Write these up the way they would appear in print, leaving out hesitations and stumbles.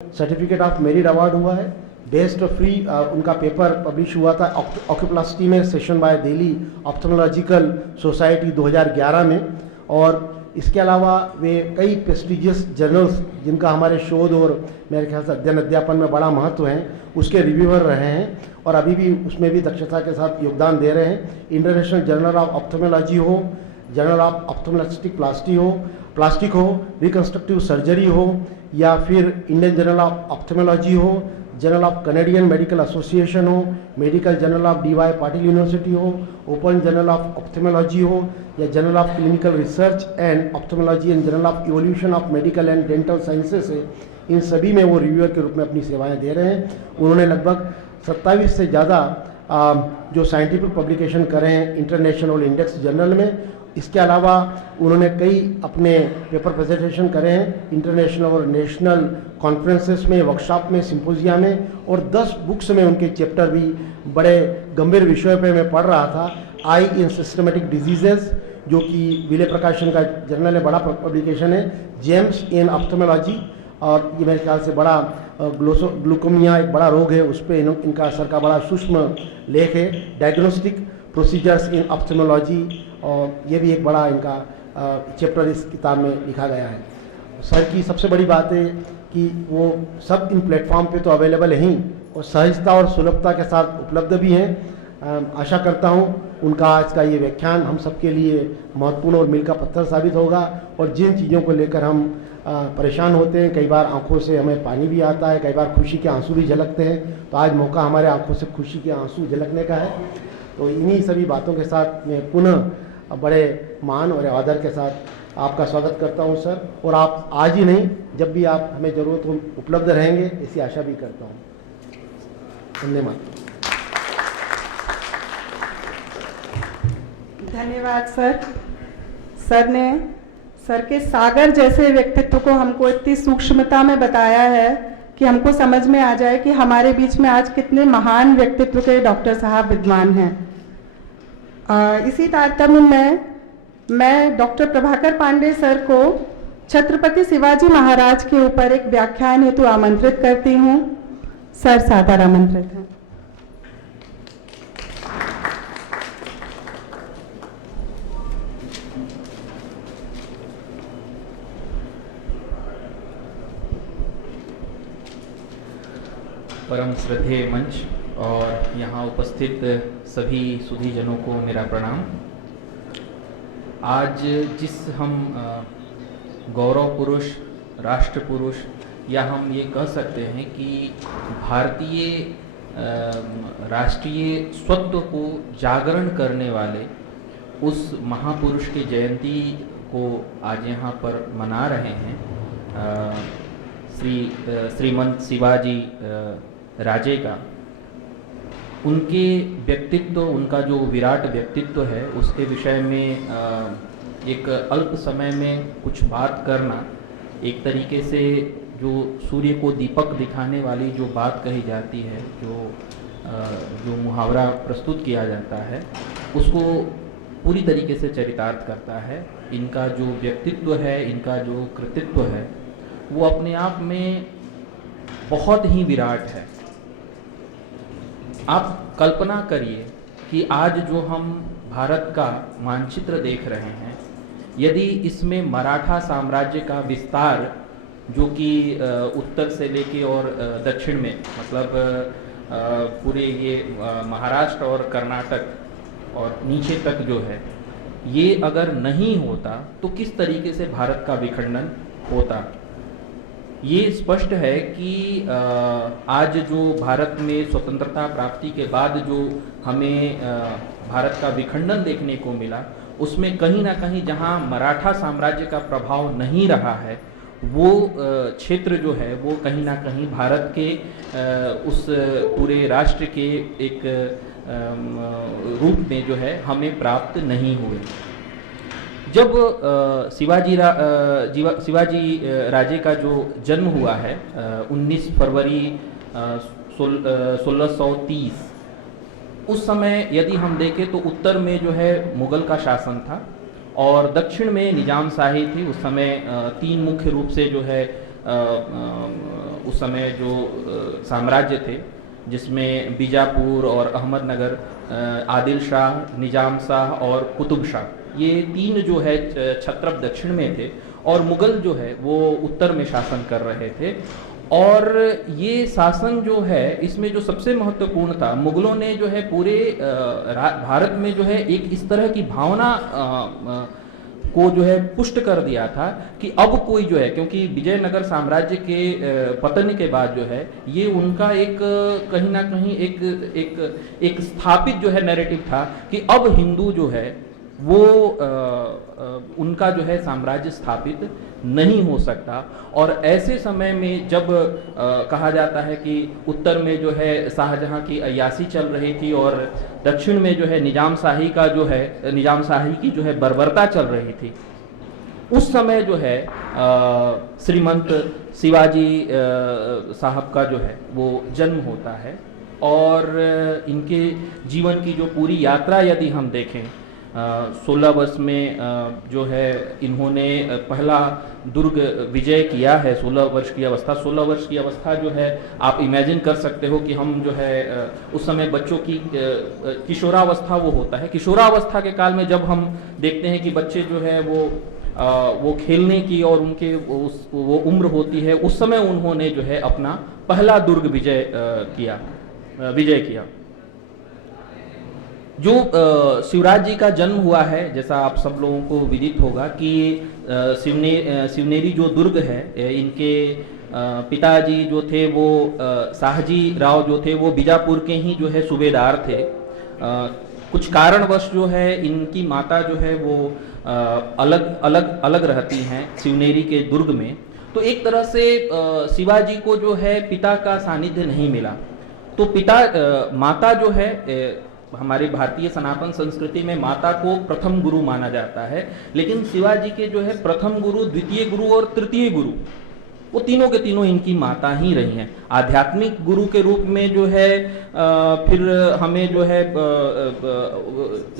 Certificate of merit award हुआ है। Best free उनका पेपर पब्लिश हुआ था ऑक्यूप्लास्टी में, सेशन बाय दिल्ली ऑप्थेल्मोलॉजिकल सोसाइटी 2011 में। और इसके अलावा वे कई प्रेस्टिजियस जर्नल्स जिनका हमारे शोध और मेरे ख्याल से अध्ययन अध्यापन में बड़ा महत्व है, उसके रिव्यूअर रहे हैं और अभी भी उसमें भी दक्षता के साथ योगदान दे रहे हैं। इंटरनेशनल जर्नल ऑफ ऑप्थेल्मोलॉजी हो, जर्नल ऑफ ऑप्थेल्मोलॉजिस्टिक प्लास्टिक हो, रिकंस्ट्रक्टिव सर्जरी हो, या फिर इंडियन जर्नल ऑफ ऑप्थेल्मोलॉजी हो, journal of Canadian medical association हो, medical journal of DY Patil university हो, ओपन जर्नल ऑफ ऑप्थेल्मोलॉजी हो, या journal of clinical research and ophthalmology and journal of evolution of medical and dental sciences है, इन सभी में वो रिव्यूअर के रूप में अपनी सेवाएं दे रहे हैं। उन्होंने लगभग 27 से ज़्यादा जो साइंटिफिक पब्लिकेशन करे हैं इंटरनेशनल और इंडेक्स जर्नल में। इसके अलावा उन्होंने कई अपने पेपर प्रेजेंटेशन करे हैं इंटरनेशनल और नेशनल कॉन्फ्रेंसेस में, वर्कशॉप में, सिंपोजिया में, और 10 बुक्स में उनके चैप्टर भी बड़े गंभीर विषयों पे मैं पढ़ रहा था। आई इन सिस्टमेटिक डिजीजेस, जो कि विले प्रकाशन का जर्नल है, बड़ा पब्लिकेशन है। जेम्स इन ऑप्थेल्मोलॉजी, और ये मेरे ख्याल से बड़ा ग्लूकोमिया एक बड़ा रोग है, उस पर इनका असर का बड़ा सूक्ष्म लेख है। डायग्नोस्टिक प्रोसीजर्स इन ऑप्थेल्मोलॉजी, और ये भी एक बड़ा इनका चैप्टर इस किताब में लिखा गया है। सर की सबसे बड़ी बात है कि वो सब इन प्लेटफॉर्म पे तो अवेलेबल हैं ही, और सहजता और सुलभता के साथ उपलब्ध भी हैं। आशा करता हूँ उनका आज का ये व्याख्यान हम सबके लिए महत्वपूर्ण और मील का पत्थर साबित होगा। और जिन चीज़ों को लेकर हम परेशान होते हैं, कई बार आंखों से हमें पानी भी आता है, कई बार खुशी के आंसू भी झलकते हैं, तो आज मौका हमारे आंखों से खुशी के आंसू झलकने का है। तो इन्हीं सभी बातों के साथ मैं पुनः बड़े मान और आदर के साथ आपका स्वागत करता हूं सर, और आप आज ही नहीं, जब भी आप हमें ज़रूरत हो उपलब्ध रहेंगे, ऐसी आशा भी करता हूं। धन्यवाद। धन्यवाद सर। सर के सागर जैसे व्यक्तित्व को हमको इतनी सूक्ष्मता में बताया है कि हमको समझ में आ जाए कि हमारे बीच में आज कितने महान व्यक्तित्व के डॉक्टर साहब विद्वान हैं। इसी तारतम्य में मैं डॉक्टर प्रभाकर पांडे सर को छत्रपति शिवाजी महाराज के ऊपर एक व्याख्यान हेतु आमंत्रित करती हूँ। सर सादर आमंत्रित हैं। परम श्रद्धेय मंच और यहाँ उपस्थित सभी सुधीजनों को मेरा प्रणाम। आज जिस हम गौरव पुरुष, राष्ट्र पुरुष, या हम ये कह सकते हैं कि भारतीय राष्ट्रीय स्वत्व को जागरण करने वाले उस महापुरुष की जयंती को आज यहाँ पर मना रहे हैं, श्रीमंत शिवाजी राजे का, उनके व्यक्तित्व, उनका जो विराट व्यक्तित्व है, उसके विषय में एक अल्प समय में कुछ बात करना, एक तरीके से जो सूर्य को दीपक दिखाने वाली जो बात कही जाती है, जो मुहावरा प्रस्तुत किया जाता है, उसको पूरी तरीके से चरितार्थ करता है। इनका जो व्यक्तित्व है, इनका जो कृतित्व है, वो अपने आप में बहुत ही विराट है। आप कल्पना करिए कि आज जो हम भारत का मानचित्र देख रहे हैं, यदि इसमें मराठा साम्राज्य का विस्तार, जो कि उत्तर से लेके और दक्षिण में, मतलब पूरे ये महाराष्ट्र और कर्नाटक और नीचे तक जो है, ये अगर नहीं होता तो किस तरीके से भारत का विखंडन होता। ये स्पष्ट है कि आज जो भारत में स्वतंत्रता प्राप्ति के बाद जो हमें भारत का विखंडन देखने को मिला, उसमें कहीं ना कहीं जहां मराठा साम्राज्य का प्रभाव नहीं रहा है, वो क्षेत्र जो है वो कहीं ना कहीं भारत के उस पूरे राष्ट्र के एक रूप में जो है हमें प्राप्त नहीं हुए। जब शिवाजी राजे का जो जन्म हुआ है 19 फरवरी 1630, उस समय यदि हम देखें तो उत्तर में जो है मुगल का शासन था और दक्षिण में निजाम शाही थी। उस समय तीन मुख्य रूप से जो है उस समय जो साम्राज्य थे, जिसमें बीजापुर और अहमदनगर, आदिल शाह, निजाम शाह और कुतुब शाह, ये तीन जो है छत्रप दक्षिण में थे और मुगल जो है वो उत्तर में शासन कर रहे थे। और ये शासन जो है इसमें जो सबसे महत्वपूर्ण था, मुगलों ने जो है पूरे भारत में जो है एक इस तरह की भावना को जो है पुष्ट कर दिया था कि अब कोई जो है, क्योंकि विजयनगर साम्राज्य के पतन के बाद जो है ये उनका एक कहीं ना कहीं एक स्थापित जो है नैरेटिव था कि अब हिंदू जो है वो उनका जो है साम्राज्य स्थापित नहीं हो सकता। और ऐसे समय में जब कहा जाता है कि उत्तर में जो है शाहजहां की अय्यासी चल रही थी और दक्षिण में जो है निजाम शाही की जो है बर्बरता चल रही थी, उस समय जो है श्रीमंत शिवाजी साहब का जो है वो जन्म होता है। और इनके जीवन की जो पूरी यात्रा यदि हम देखें, 16 वर्ष में जो है इन्होंने पहला दुर्ग विजय किया है। 16 वर्ष की अवस्था जो है आप इमेजिन कर सकते हो कि हम जो है उस समय बच्चों की किशोरावस्था वो होता है। किशोरावस्था के काल में जब हम देखते हैं कि बच्चे जो है वो खेलने की और उनके वो उम्र होती है, उस समय उन्होंने जो है अपना पहला दुर्ग विजय किया। जो शिवराज जी का जन्म हुआ है, जैसा आप सब लोगों को विदित होगा कि शिवनेरी जो दुर्ग है, इनके पिताजी जो थे वो शाहजी राव जो थे वो बीजापुर के ही जो है सूबेदार थे। कुछ कारणवश जो है इनकी माता जो है वो अलग रहती हैं शिवनेरी के दुर्ग में। तो एक तरह से शिवाजी को जो है पिता का सानिध्य नहीं मिला, तो माता जो है हमारे भारतीय सनातन संस्कृति में माता को प्रथम गुरु माना जाता है, लेकिन शिवाजी के जो है प्रथम गुरु, द्वितीय गुरु और तृतीय गुरु, वो तीनों के तीनों इनकी माता ही रही हैं। आध्यात्मिक गुरु के रूप में जो है फिर हमें जो है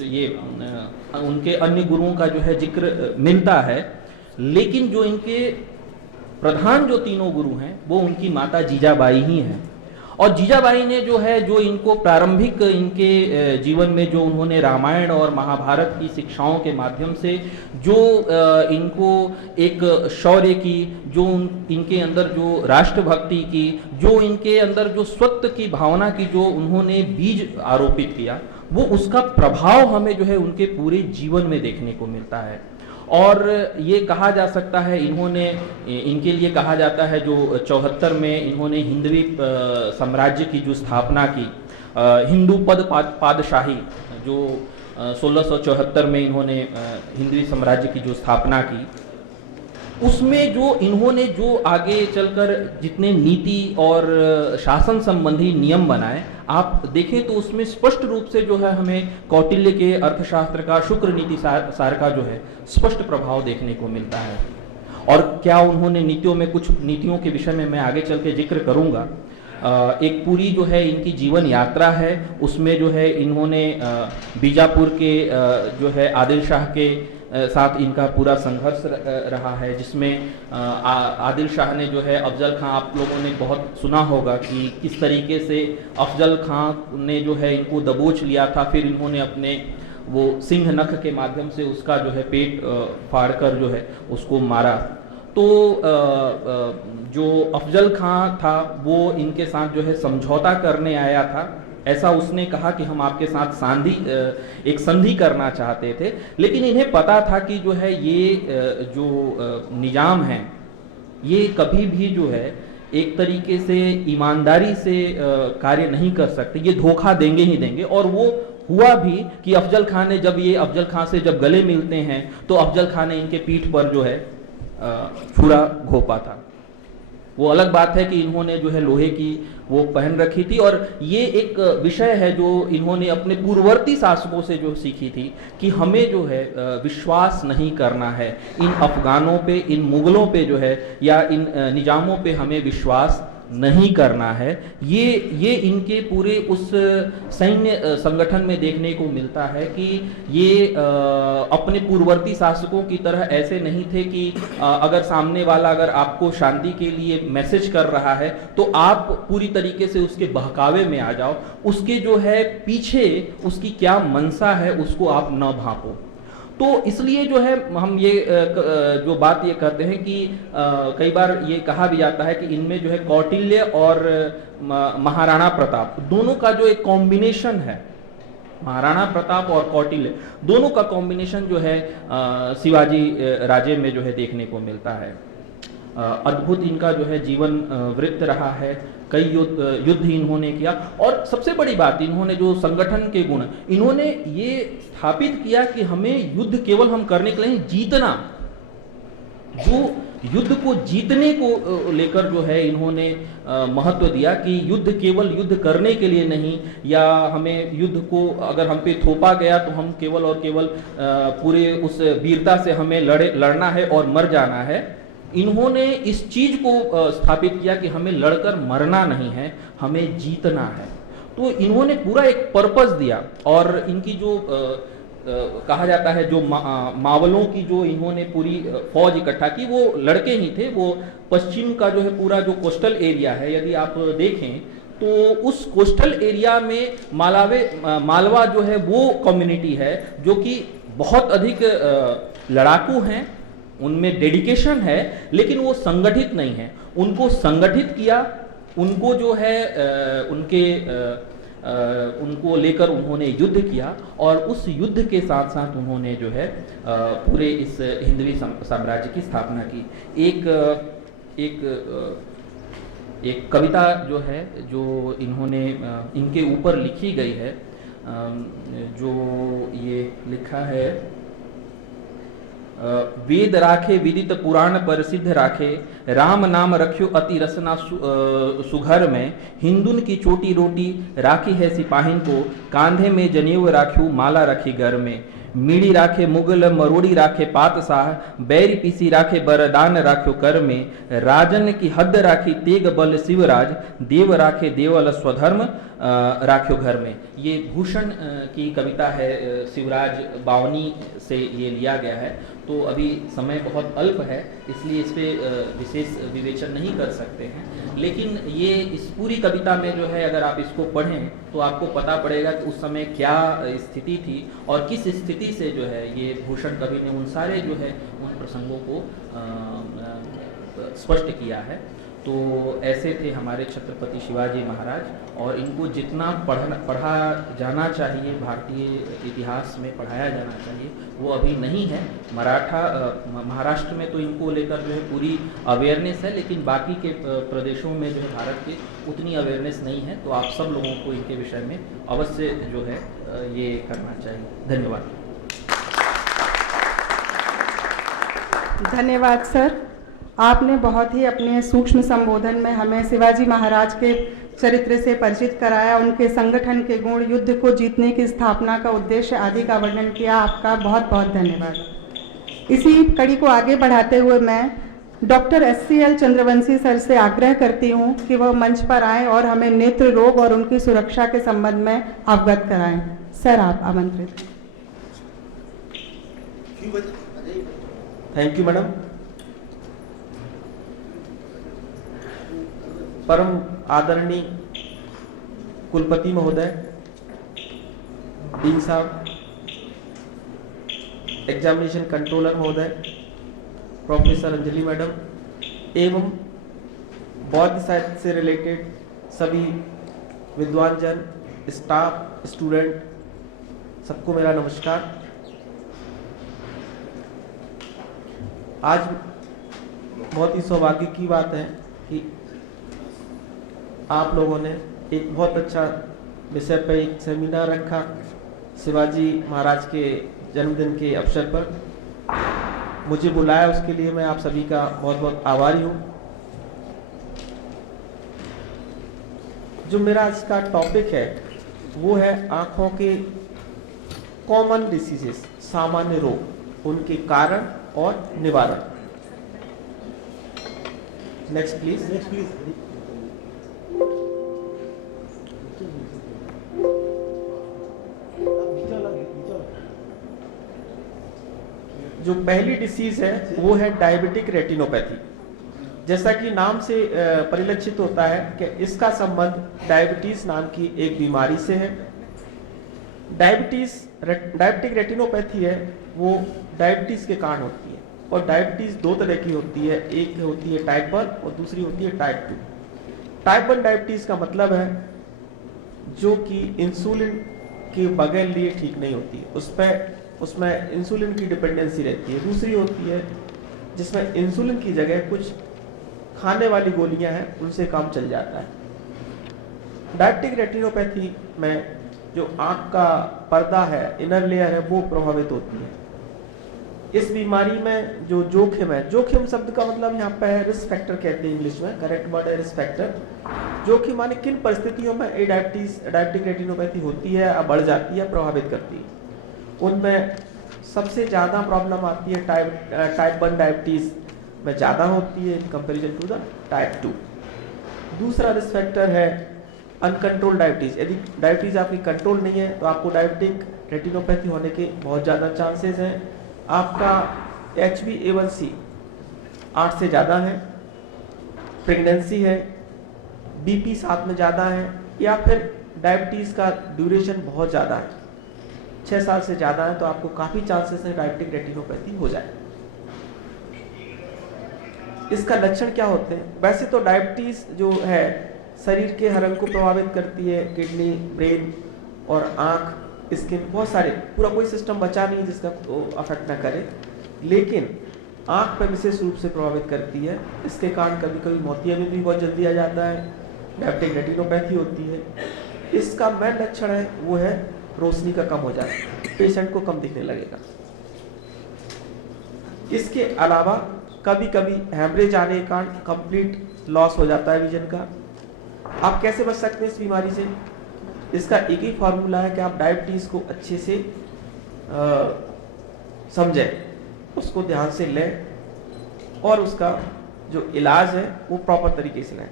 ये उनके अन्य गुरुओं का जो है जिक्र मिलता है, लेकिन जो इनके प्रधान जो तीनों गुरु हैं वो उनकी माता जीजाबाई ही हैं। और जीजाबाई ने जो है जो इनको प्रारंभिक इनके जीवन में जो उन्होंने रामायण और महाभारत की शिक्षाओं के माध्यम से जो इनको एक शौर्य की, जो इनके अंदर जो राष्ट्रभक्ति की, जो इनके अंदर जो स्वत्व की भावना की जो उन्होंने बीज आरोपित किया, वो उसका प्रभाव हमें जो है उनके पूरे जीवन में देखने को मिलता है। और ये कहा जा सकता है इनके लिए कहा जाता है जो 74 में इन्होंने हिंदवी साम्राज्य की जो स्थापना की, हिंदू पादशाही जो 1674 में इन्होंने हिंदवी साम्राज्य की जो स्थापना की, उसमें जो इन्होंने जो आगे चलकर जितने नीति और शासन संबंधी नियम बनाए, आप देखें तो उसमें स्पष्ट रूप से जो है हमें कौटिल्य के अर्थशास्त्र का, शुक्र नीति सार का जो है स्पष्ट प्रभाव देखने को मिलता है। और क्या उन्होंने नीतियों में, कुछ नीतियों के विषय में मैं आगे चल के जिक्र करूंगा। एक पूरी जो है इनकी जीवन यात्रा है, उसमें जो है इन्होंने बीजापुर के जो है आदिल शाह के साथ इनका पूरा संघर्ष रहा है, जिसमें आदिल शाह ने जो है अफजल खां, आप लोगों ने बहुत सुना होगा कि किस तरीके से अफजल खां ने जो है इनको दबोच लिया था, फिर इन्होंने अपने वो सिंह नख के माध्यम से उसका जो है पेट फाड़कर जो है उसको मारा। तो जो अफजल खां था वो इनके साथ जो है समझौता करने आया था, ऐसा उसने कहा कि हम आपके साथ एक संधि करना चाहते थे, लेकिन इन्हें पता था कि जो है ये जो निजाम है ये कभी भी जो है एक तरीके से ईमानदारी से कार्य नहीं कर सकते, ये धोखा देंगे ही देंगे। और वो हुआ भी कि अफजल खां से जब गले मिलते हैं तो अफजल खां ने इनके पीठ पर जो है छुरा घोंपा था। वो अलग बात है कि इन्होंने जो है लोहे की वो पहन रखी थी, और ये एक विषय है जो इन्होंने अपने पूर्ववर्ती शासकों से जो सीखी थी कि हमें जो है विश्वास नहीं करना है इन अफगानों पे, इन मुगलों पे जो है, या इन निजामों पे हमें विश्वास नहीं करना है, ये इनके पूरे उस सैन्य संगठन में देखने को मिलता है कि ये अपने पूर्ववर्ती शासकों की तरह ऐसे नहीं थे कि अगर सामने वाला अगर आपको शांति के लिए मैसेज कर रहा है तो आप पूरी तरीके से उसके बहकावे में आ जाओ, उसके जो है पीछे उसकी क्या मंशा है उसको आप न भांपो। तो इसलिए जो है हम ये जो बात ये करते हैं कि कई बार ये कहा भी जाता है कि इनमें जो है कौटिल्य और महाराणा प्रताप दोनों का जो एक कॉम्बिनेशन है, महाराणा प्रताप और कौटिल्य दोनों का कॉम्बिनेशन जो है शिवाजी राजे में जो है देखने को मिलता है। अद्भुत इनका जो है जीवन वृत्त रहा है, कई युद्ध इन्होंने किया, और सबसे बड़ी बात इन्होंने जो संगठन के गुण इन्होंने ये स्थापित किया कि हमें युद्ध केवल हम करने के लिए जीतना, जो युद्ध को जीतने को लेकर जो है इन्होंने महत्व दिया कि युद्ध केवल युद्ध करने के लिए नहीं, या हमें युद्ध को अगर हम पे थोपा गया तो हम केवल और केवल पूरे उस वीरता से हमें लड़ना है और मर जाना है। इन्होंने इस चीज को स्थापित किया कि हमें लड़कर मरना नहीं है, हमें जीतना है। तो इन्होंने पूरा एक पर्पस दिया, और इनकी जो कहा जाता है जो मावलों की जो इन्होंने पूरी फौज इकट्ठा की, वो लड़के ही थे। वो पश्चिम का जो है पूरा जो कोस्टल एरिया है, यदि आप देखें तो उस कोस्टल एरिया में मालवा जो है वो कम्युनिटी है जो कि बहुत अधिक लड़ाकू हैं, उनमें डेडिकेशन है, लेकिन वो संगठित नहीं है। उनको संगठित किया, उनको जो है उनको लेकर उन्होंने युद्ध किया, और उस युद्ध के साथ साथ उन्होंने जो है पूरे इस हिंदवी साम्राज्य की स्थापना की। एक कविता जो है जो इन्होंने इनके ऊपर लिखी गई है, जो ये लिखा है, वेद राखे विदित पुराण पर सिद्ध राखे, राम नाम रख्यो अति रसना सुघर में, हिंदुन की चोटी रोटी राखी है सिपाहिन को, कांधे में जनेऊ राख्यू माला रखी घर में, मीड़ी राखे मुगल मरोड़ी राखे पात शाह, बैरी पीसी राखे बरदान राख्यो कर में, राजन की हद राखी तेग बल शिवराज, देव राखे देवल स्वधर्म राख्यो घर में। ये भूषण की कविता है, शिवराज बावनी से ये लिया गया है। तो अभी समय बहुत अल्प है, इसलिए इस पर विशेष विवेचन नहीं कर सकते हैं, लेकिन ये इस पूरी कविता में जो है अगर आप इसको पढ़ें तो आपको पता पड़ेगा कि उस समय क्या स्थिति थी और किस स्थिति से जो है ये भूषण कवि ने उन सारे जो है उन प्रसंगों को स्पष्ट किया है। तो ऐसे थे हमारे छत्रपति शिवाजी महाराज, और इनको जितना पढ़ा जाना चाहिए, भारतीय इतिहास में पढ़ाया जाना चाहिए, वो अभी नहीं है। महाराष्ट्र में तो इनको लेकर जो है पूरी अवेयरनेस है, लेकिन बाकी के प्रदेशों में जो है भारत के उतनी अवेयरनेस नहीं है। तो आप सब लोगों को इनके विषय में अवश्य जो है ये करना चाहिए। धन्यवाद। धन्यवाद सर, आपने बहुत ही अपने सूक्ष्म संबोधन में हमें शिवाजी महाराज के चरित्र से परिचित कराया, उनके संगठन के गुण, युद्ध को जीतने की स्थापना का उद्देश्य आदि का वर्णन किया। आपका बहुत बहुत धन्यवाद। इसी कड़ी को आगे बढ़ाते हुए मैं डॉक्टर SCL चंद्रवंशी सर से आग्रह करती हूँ कि वह मंच पर आएं और हमें नेत्र रोग और उनकी सुरक्षा के संबंध में अवगत कराएं। सर, आप आमंत्रित। Thank you madam. परम आदरणीय कुलपति महोदय, डीन साहब, एग्जामिनेशन कंट्रोलर महोदय, प्रोफेसर अंजलि मैडम, एवं बौद्ध साहित्य से रिलेटेड सभी विद्वान जन, स्टाफ, स्टूडेंट, सबको मेरा नमस्कार। आज बहुत ही सौभाग्य की बात है कि आप लोगों ने एक बहुत अच्छा विषय पर एक सेमिनार रखा शिवाजी महाराज के जन्मदिन के अवसर पर। मुझे बुलाया, उसके लिए मैं आप सभी का बहुत बहुत आभारी हूँ। जो मेरा आज का टॉपिक है वो है आँखों के कॉमन डिसीजेस, सामान्य रोग, उनके कारण और निवारण। Next please. जो पहली डिसीज है वो है डायबिटिक रेटिनोपैथी। जैसा कि नाम से परिलक्षित होता है कि इसका संबंध डायबिटीज नाम की एक बीमारी से है। डायबिटिक रेटिनोपैथी है वो डायबिटीज के कारण होती है, और डायबिटीज दो तरह की होती है, एक होती है टाइप 1 और दूसरी होती है टाइप 2। टाइप 1 डायबिटीज का मतलब है जो कि इंसुलिन के बगैर लिए ठीक नहीं होती, उसमें इंसुलिन की डिपेंडेंसी रहती है। दूसरी होती है जिसमें इंसुलिन की जगह कुछ खाने वाली गोलियां हैं, उनसे काम चल जाता है। डायबिटिक रेटिनोपैथी में जो आंख का पर्दा है, इनर लेयर है, वो प्रभावित होती है। इस बीमारी में जो जोखिम है, जोखिम शब्द का मतलब यहाँ पे है रिस्क फैक्टर कहते हैं इंग्लिश में, करेक्ट वर्ड है रिस्क फैक्टर। जोखिम माने किन परिस्थितियों में डायबिटिक रेटिनोपैथी होती है, बढ़ जाती है, प्रभावित करती है। उनमें सबसे ज़्यादा प्रॉब्लम आती है टाइप 1 डायबिटीज़ में ज़्यादा होती है in comparison to the type 2। दूसरा रिस्क फैक्टर है अनकंट्रोल डायबिटीज़। यदि डायबिटीज़ आपकी कंट्रोल नहीं है तो आपको डायबिटिक रेटिनोपैथी होने के बहुत ज़्यादा चांसेस हैं। आपका HbA1c 8 से ज़्यादा है, प्रेगनेंसी है, BP साथ में ज़्यादा है, या फिर डायबिटीज़ का ड्यूरेशन बहुत ज़्यादा है, 6 साल से ज़्यादा है, तो आपको काफ़ी चांसेस है डायबिटिक रेटिनोपैथी हो जाए। इसका लक्षण क्या होते हैं? वैसे तो डायबिटीज़ जो है शरीर के हर अंग को प्रभावित करती है, किडनी, ब्रेन और आँख, स्किन, बहुत सारे, पूरा कोई सिस्टम बचा नहीं जिसका अफेक्ट ना करे, लेकिन आँख पर विशेष रूप से प्रभावित करती है। इसके कारण कभी कभी मोतियाबिंद भी बहुत जल्दी आ जाता है, डायबिटिक रेटिनोपैथी होती है। इसका मेन लक्षण है वो है रोशनी का कम हो जाए, पेशेंट को कम दिखने लगेगा। इसके अलावा कभी कभी हैमरेज आने के कारण कंप्लीट लॉस हो जाता है विजन का। आप कैसे बच सकते हैं इस बीमारी से? इसका एक ही फॉर्मूला है कि आप डायबिटीज़ को अच्छे से समझें, उसको ध्यान से लें, और उसका जो इलाज है वो प्रॉपर तरीके से लें।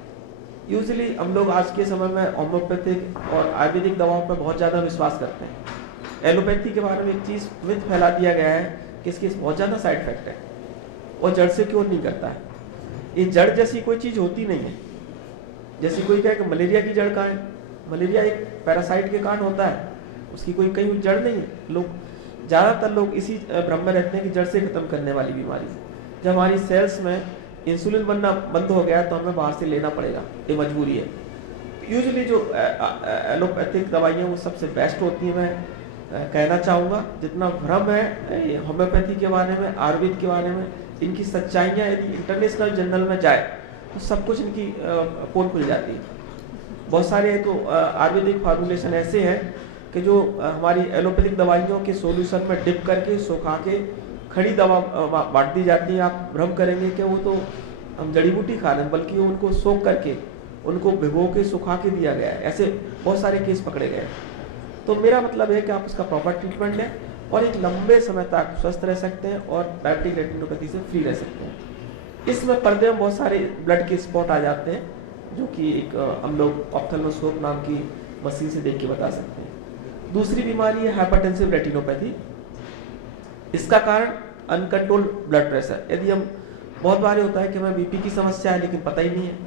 यूजुअली हम लोग आज के समय में होम्योपैथिक और आयुर्वेदिक दवाओं पर बहुत ज़्यादा विश्वास करते हैं। एलोपैथी के बारे में एक चीज़ मिथ फैला दिया गया है कि इसके बहुत ज़्यादा साइड इफेक्ट है और जड़ से क्योर नहीं करता है। ये जड़ जैसी कोई चीज़ होती नहीं है। जैसे कोई कहे कि मलेरिया की जड़ कहाँ है? मलेरिया एक पैरासाइट के कारण होता है, उसकी कोई कहीं जड़ नहीं है। लोग ज़्यादातर लोग इसी भ्रम में रहते हैं कि जड़ से खत्म करने वाली बीमारी। जब हमारी सेल्स में इंसुलिन बनना बंद हो गया तो हमें बाहर से लेना पड़ेगा, ये मजबूरी है। यूजुअली जो एलोपैथिक दवाइयाँ वो सबसे बेस्ट होती हैं। मैं कहना चाहूँगा जितना भ्रम है होम्योपैथी के बारे में, आयुर्वेद के बारे में, इनकी सच्चाइयाँ यदि इंटरनेशनल जर्नल में जाए तो सब कुछ इनकी पोल खुल जाती है। बहुत सारे तो आयुर्वेदिक फार्मूलेशन ऐसे हैं कि जो हमारी एलोपैथिक दवाइयों के सॉल्यूशन में डिप करके सुखा के खड़ी दवा बांट दी जाती है। आप भ्रम करेंगे कि वो तो हम जड़ी बूटी खा रहे हैं, बल्कि उनको सोख करके, उनको भिगो के सुखा के दिया गया है। ऐसे बहुत सारे केस पकड़े गए। तो मेरा मतलब है कि आप उसका प्रॉपर ट्रीटमेंट लें और एक लंबे समय तक स्वस्थ रह सकते हैं और डायबिटिक रेटिनोपैथी से फ्री रह सकते हैं। इसमें पर्दे में बहुत सारे ब्लड के स्पॉट आ जाते हैं, जो कि एक हम लोग ऑप्थेल्मोस्कोप नाम की मशीन से देख के बता सकते हैं। दूसरी बीमारी है हाइपरटेंसिव रेटिनोपैथी। इसका कारण अनकंट्रोल ब्लड प्रेशर। यदि हम बहुत बार होता है कि हमें बीपी की समस्या है लेकिन पता ही नहीं है,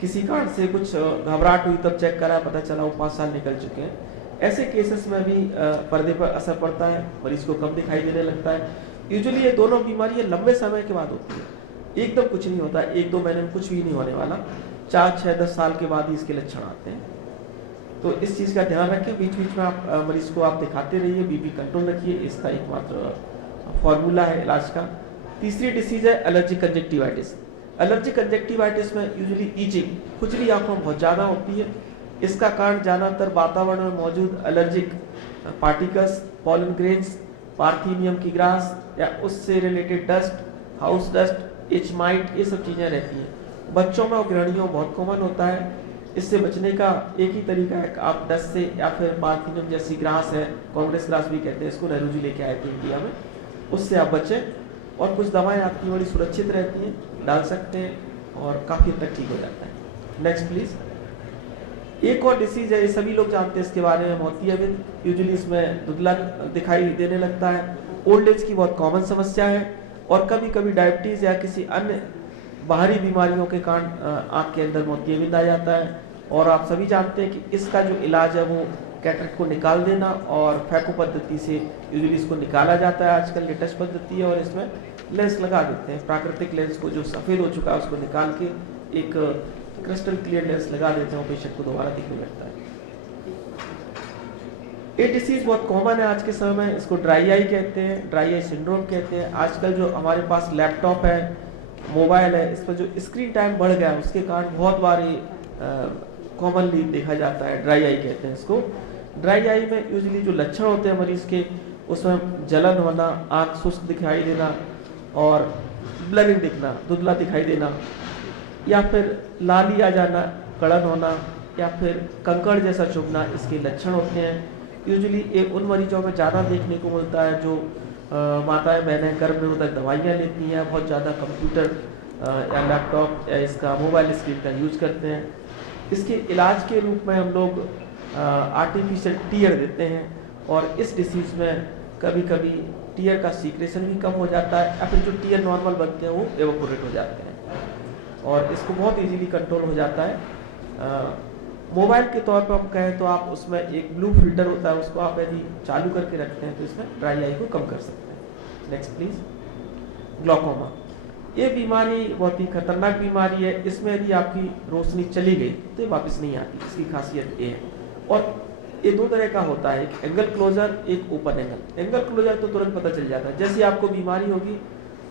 किसी कारण से कुछ घबराहट हुई तब चेक करा, पता चला वो 5 साल निकल चुके हैं। ऐसे केसेस में भी पर्दे पर असर पड़ता है, मरीज को कम दिखाई देने लगता है। यूजुअली ये दोनों बीमारियाँ लंबे समय के बाद होती है, एकदम कुछ नहीं होता, 1-2 महीने में कुछ भी नहीं होने वाला, 4, 6, 10 साल के बाद ही इसके लक्षण आते हैं। तो इस चीज़ का ध्यान रखें, बीच बीच में आप मरीज को आप दिखाते रहिए, बीपी कंट्रोल रखिए, इसका एकमात्र फॉर्मूला है इलाज का। तीसरी डिसीज है एलर्जिक कंजक्टिवाइटिस। एलर्जिक कंजक्टिवाइटिस में यूजुअली ईचिंग, खुजली आंखों में बहुत ज़्यादा होती है। इसका कारण ज़्यादातर वातावरण में मौजूद एलर्जिक पार्टिकल्स, पॉलन ग्रेन्स, पार्थिनियम की ग्रास या उससे related dust, house dust, etch might, ये सब चीज़ें रहती हैं। बच्चों में और गृहिणियों बहुत कॉमन होता है। इससे बचने का एक ही तरीका है कि आप डस्ट से या फिर पार्थिनियम जैसी ग्रास है, कांग्रेस ग्रास भी कहते हैं इसको, नेहरू जी लेके आए थे इंडिया में, उससे आप बचें। और कुछ दवाएं आपकी बड़ी सुरक्षित रहती हैं, डाल सकते हैं और काफ़ी हद तक ठीक हो जाता है। Next please. एक और डिसीज है, ये सभी लोग जानते हैं इसके बारे में, मोतियाबिंद। यूजुअली इसमें धुंधला दिखाई देने लगता है, ओल्ड एज की बहुत कॉमन समस्या है, और कभी कभी डायबिटीज़ या किसी अन्य बाहरी बीमारियों के कारण आँख के अंदर मोतियाबिंद आ जाता है। और आप सभी जानते हैं कि इसका जो इलाज है वो कैटरेक्ट को निकाल देना और फैको पद्धति से यूजुअली इसको निकाला जाता है। आजकल लेटेस्ट पद्धति है और इसमें लेंस लगा देते हैं, प्राकृतिक लेंस को जो सफ़ेद हो चुका है उसको निकाल के एक क्रिस्टल क्लियर लेंस लगा देते हैं और पेशेंट को दोबारा दिखने लगता है। ये डिसीज बहुत कॉमन है आज के समय में, इसको ड्राई आई कहते हैं, ड्राई आई सिंड्रोम कहते हैं। आजकल जो हमारे पास लैपटॉप है, मोबाइल है, इस पर जो स्क्रीन टाइम बढ़ गया है उसके कारण बहुत बार कॉमनली देखा जाता है, ड्राई आई कहते हैं इसको। ड्राई आई में यूजुअली जो लक्षण होते हैं मरीज के, उसमें जलन होना, आँख सुस्त दिखाई देना और ब्लरिंग दिखना, धुंधला दिखाई देना, या फिर लाली आ जाना, कड़न होना, या फिर कंकड़ जैसा चुभना, इसके लक्षण होते हैं। यूजुअली एक उन मरीजों में ज़्यादा देखने को मिलता है जो माताएं बहनें गर्भ में होता दवाइयाँ लेती हैं, बहुत ज़्यादा कंप्यूटर या लैपटॉप या इसका मोबाइल स्क्रीन का यूज करते हैं। इसके इलाज के रूप में हम लोग आर्टिफिशियल टीयर देते हैं, और इस डिसीज़ में कभी कभी टीयर का सीक्रेशन भी कम हो जाता है, या फिर जो टीयर नॉर्मल बनते हैं वो एवोपोरेट हो जाते हैं, और इसको बहुत इजीली कंट्रोल हो जाता है। मोबाइल के तौर पर हम कहें तो आप उसमें एक ब्लू फिल्टर होता है, उसको आप यदि चालू करके रखते हैं तो इसमें ड्राई आई को कम कर सकते हैं। Next please. ग्लूकोमा, ये बीमारी बहुत ही खतरनाक बीमारी है। इसमें यदि आपकी रोशनी चली गई तो ये वापस नहीं आती, इसकी खासियत ये है। और ये दो तरह का होता है, एक एंगल क्लोजर, एक ओपन एंगल। एंगल क्लोजर तो तुरंत पता चल जाता है, जैसे आपको बीमारी होगी,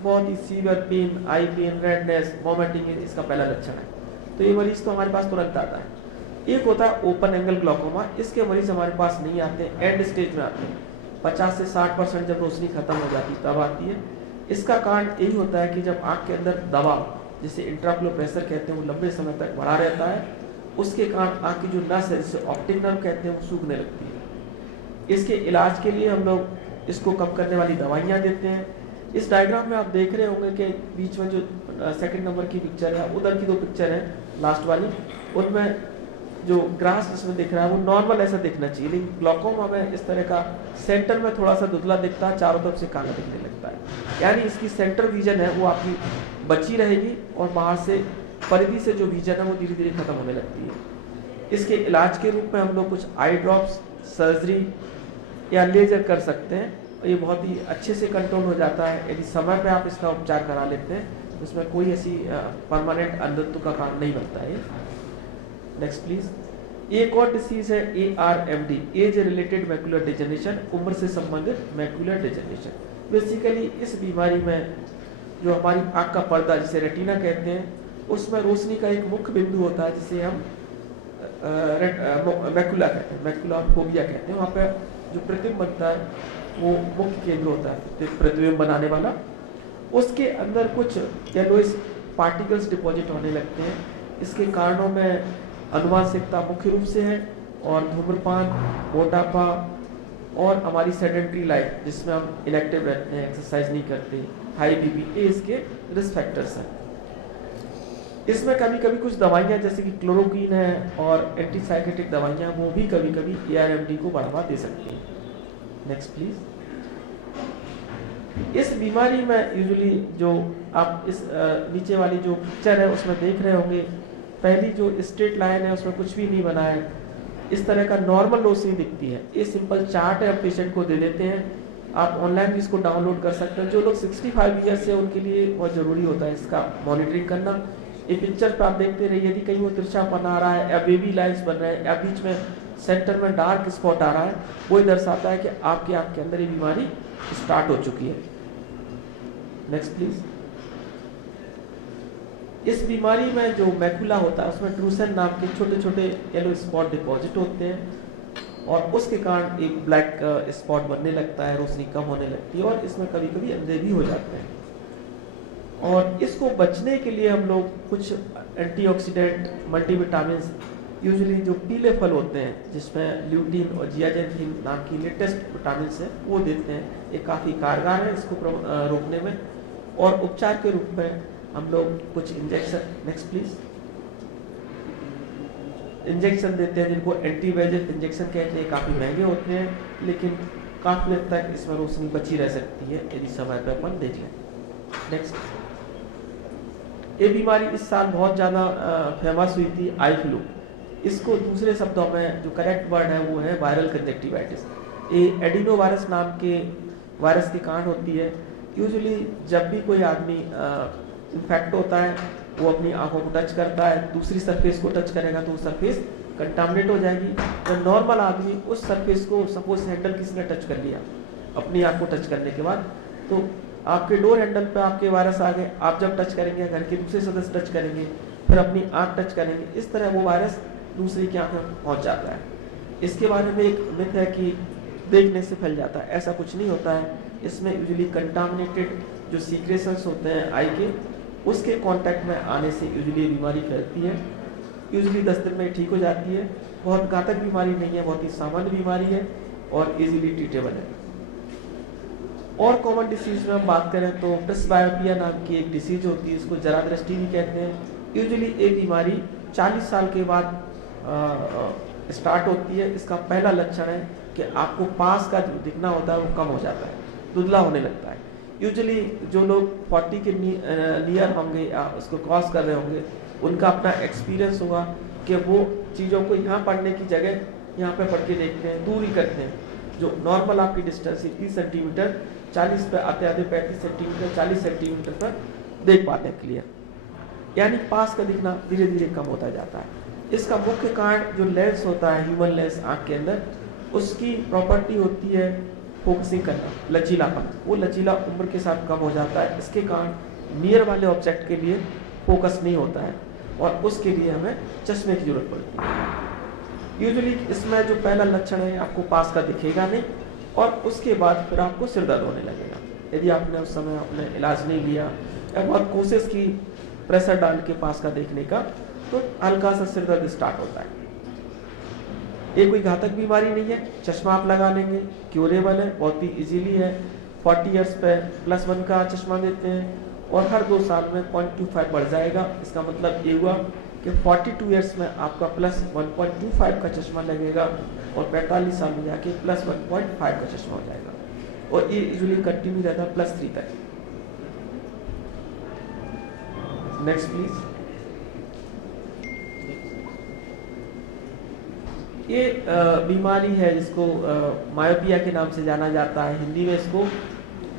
बहुत ही सीवियर पेन, आई पेन, रेडनेस, वॉमिटिंग, इसका पहला लक्षण है, तो ये मरीज तो हमारे पास तुरंत आता है। एक होता है ओपन एंगल ग्लूकोमा, इसके मरीज हमारे पास नहीं आते, एंड स्टेज में आते हैं, 50 से 60% जब रोशनी खत्म हो जाती तब आती है। इसका कारण यही होता है कि जब आँख के अंदर दबाव, जिसे इंट्राओक्युलर प्रेशर कहते हैं, वो लंबे समय तक बढ़ा रहता है, उसके कारण आँख की जो नस है, जिसे ऑप्टिक नर्व कहते हैं, वो सूखने लगती है। इसके इलाज के लिए हम लोग इसको कम करने वाली दवाइयाँ देते हैं। इस डायग्राम में आप देख रहे होंगे कि बीच में जो सेकंड नंबर की पिक्चर है, उधर की दो पिक्चर है लास्ट वाली, उनमें जो ग्रास जिसमें दिख रहा है वो नॉर्मल ऐसा दिखना चाहिए, लेकिन ग्लूकोमा में इस तरह का सेंटर में थोड़ा सा धुंधला दिखता है, चारों तरफ से काला दिखने लगता है। यानी इसकी सेंटर विजन है वो आपकी बची रहेगी, और बाहर से परिधि से जो विजन है वो धीरे धीरे खत्म होने लगती है। इसके इलाज के रूप में हम लोग कुछ आई ड्रॉप्स, सर्जरी या लेजर कर सकते हैं, और ये बहुत ही अच्छे से कंट्रोल हो जाता है यदि समय पर आप इसका उपचार करा लेते हैं। उसमें कोई ऐसी परमानेंट अंधत्व का कारण नहीं बनता है। Next please. एक और डिसीज है ARMD, age related macular degeneration, उम्र से संबंधित मैकुलर डिजेनरेशन। बेसिकली इस बीमारी में जो हमारी आँख का पर्दा, जिसे रेटिना कहते हैं, उसमें रोशनी का एक मुख्य बिंदु होता है, जिसे हम मैकुला कहते हैं, मैकुला फोबिया कहते हैं। वहाँ पे जो प्रतिबिंब बनता है वो मुख्य केंद्र होता है, प्रतिबिंब बनाने वाला। उसके अंदर कुछ येलोइश पार्टिकल्स डिपॉजिट होने लगते हैं। इसके कारणों में अनुवांशिकता मुख्य रूप से है, और धूम्रपान, मोटापा, और हमारी सेडेंट्री लाइफ जिसमें हम इनएक्टिव रहते हैं, एक्सरसाइज नहीं करते, हाई बीपी, ये इसके रिस्क फैक्टर्स हैं। इसमें कभी कभी कुछ दवाइयाँ जैसे कि क्लोरोक्वीन है और एंटीसाइकेटिक दवाइयाँ, वो भी कभी कभी ARMD को बढ़ावा दे सकती हैं। Next please. इस बीमारी में यूजुअली जो आप इस नीचे वाली जो पिक्चर है उसमें देख रहे होंगे, पहली जो स्ट्रेट लाइन है उसमें कुछ भी नहीं बना है, इस तरह का नॉर्मल रोशनी दिखती है। ये सिंपल चार्ट है, हम पेशेंट को दे देते हैं, आप ऑनलाइन भी इसको डाउनलोड कर सकते हैं। जो लोग 65 ईयर्स से उनके लिए बहुत ज़रूरी होता है इसका मॉनिटरिंग करना। ये पिक्चर पर आप देखते रहिए, यदि कहीं वो तिरछापन आ रहा है या बेबी लाइन्स बन रहे हैं या बीच में सेंटर में डार्क स्पॉट आ रहा है, वो दर्शाता है कि आपके आँख के अंदर ये बीमारी स्टार्ट हो चुकी है। Next please. इस बीमारी में जो मैकुला होता है उसमें ट्रूसन नाम के छोटे छोटे येलो स्पॉट डिपॉजिट होते हैं, और उसके कारण एक ब्लैक स्पॉट बनने लगता है, रोशनी कम होने लगती है, और इसमें कभी कभी अंधे भी हो जाते हैं। और इसको बचने के लिए हम लोग कुछ एंटीऑक्सीडेंट, मल्टीविटामिन, यूजुअली जो पीले फल होते हैं जिसमें ल्यूटीन और जियाजेंथिन नाम की लेटेस्ट विटामिन है, वो देते हैं। ये काफ़ी कारगर है इसको रोकने में। और उपचार के रूप में हम लोग कुछ इंजेक्शन, नेक्स्ट प्लीज, इंजेक्शन देते हैं जिनको एंटीवेजेफ इंजेक्शन कहते हैं। काफ़ी महंगे होते हैं लेकिन काफ़ी हद तक इसमें रोशनी बची रह सकती है यदि समय पे अपन देख लें। नेक्स्ट, ये बीमारी इस साल बहुत ज़्यादा फेमस हुई थी, आई फ्लू। इसको दूसरे शब्दों में जो करेक्ट वर्ड है वो है वायरल कंजक्टिवाइटिस। ये एडिनो वायरस नाम के वायरस के कारण होती है। यूजुअली जब भी कोई आदमी इन्फेक्ट होता है वो अपनी आंखों को टच करता है, दूसरी सरफेस को टच करेगा तो वो सरफेस कंटामिनेट हो जाएगी। तो नॉर्मल आदमी उस सरफेस को सपोज हैंडल किसी ने टच कर लिया अपनी आंख को टच करने के बाद, तो आपके डोर हैंडल पे आपके वायरस आ गए। आप जब टच करेंगे, घर के दूसरे सदस्य टच करेंगे, फिर अपनी आंख टच करेंगे, इस तरह वो वायरस दूसरी की आंख में पहुंच जाता है। इसके बारे में एक मिथ है कि देखने से फैल जाता है, ऐसा कुछ नहीं होता है। इसमें यूजुअली कंटामिनेटेड जो सीक्रेशंस होते हैं आई के, उसके कांटेक्ट में आने से यूजुअली बीमारी फैलती है। यूजुअली 10 दिन में ठीक हो जाती है। बहुत घातक बीमारी नहीं है, बहुत ही सामान्य बीमारी है और इजीली ट्रीटेबल है। और कॉमन डिसीज में हम बात करें तो प्रेसबायोपिया नाम की एक डिसीज होती है, इसको जरा दृष्टि भी कहते हैं। यूजुअली ये बीमारी 40 साल के बाद स्टार्ट होती है। इसका पहला लक्षण है कि आपको पास का जो दिखना होता है वो कम हो जाता है, धुंधला होने लगता है। यूजुअली जो लोग 40 के नियर होंगे या उसको क्रॉस कर रहे होंगे, उनका अपना एक्सपीरियंस होगा कि वो चीज़ों को यहाँ पढ़ने की जगह यहाँ पे पढ़ के देखते हैं, दूर ही करते हैं। जो नॉर्मल आपकी डिस्टेंस 30 सेंटीमीटर, 40 पे आते आते 35 सेंटीमीटर, 40 सेंटीमीटर पर देख पाते हैं क्लियर, यानी पास का दिखना धीरे धीरे कम होता जाता है। इसका मुख्य कारण जो लेंस होता है, ह्यूमन लेंस आँख के अंदर, उसकी प्रॉपर्टी होती है फोकसिंग करना, लचीलापन। वो लचीला उम्र के साथ कम हो जाता है। इसके कारण नियर वाले ऑब्जेक्ट के लिए फोकस नहीं होता है और उसके लिए हमें चश्मे की जरूरत पड़ती है। यूजुअली इसमें जो पहला लक्षण है, आपको पास का दिखेगा नहीं और उसके बाद फिर आपको सिर दर्द होने लगेगा। यदि आपने उस समय अपने इलाज नहीं लिया या बहुत कोशिश की प्रेशर डाल के पास का देखने का, तो हल्का सा सिर दर्द स्टार्ट होता है। ये कोई घातक बीमारी नहीं है, चश्मा आप लगा लेंगे, क्यूरेबल है, बहुत ही इजीली है। 40 इयर्स पे +1 का चश्मा देते हैं और हर 2 साल में 0.25 बढ़ जाएगा। इसका मतलब ये हुआ कि 42 इयर्स में आपका +1.25 का चश्मा लगेगा और 45 साल में जाके +1.5 का चश्मा हो जाएगा और ये यूजुअली कंटिन्यू रहता है +3 तक। Next please. ये बीमारी है जिसको मायोपिया के नाम से जाना जाता है। हिंदी में इसको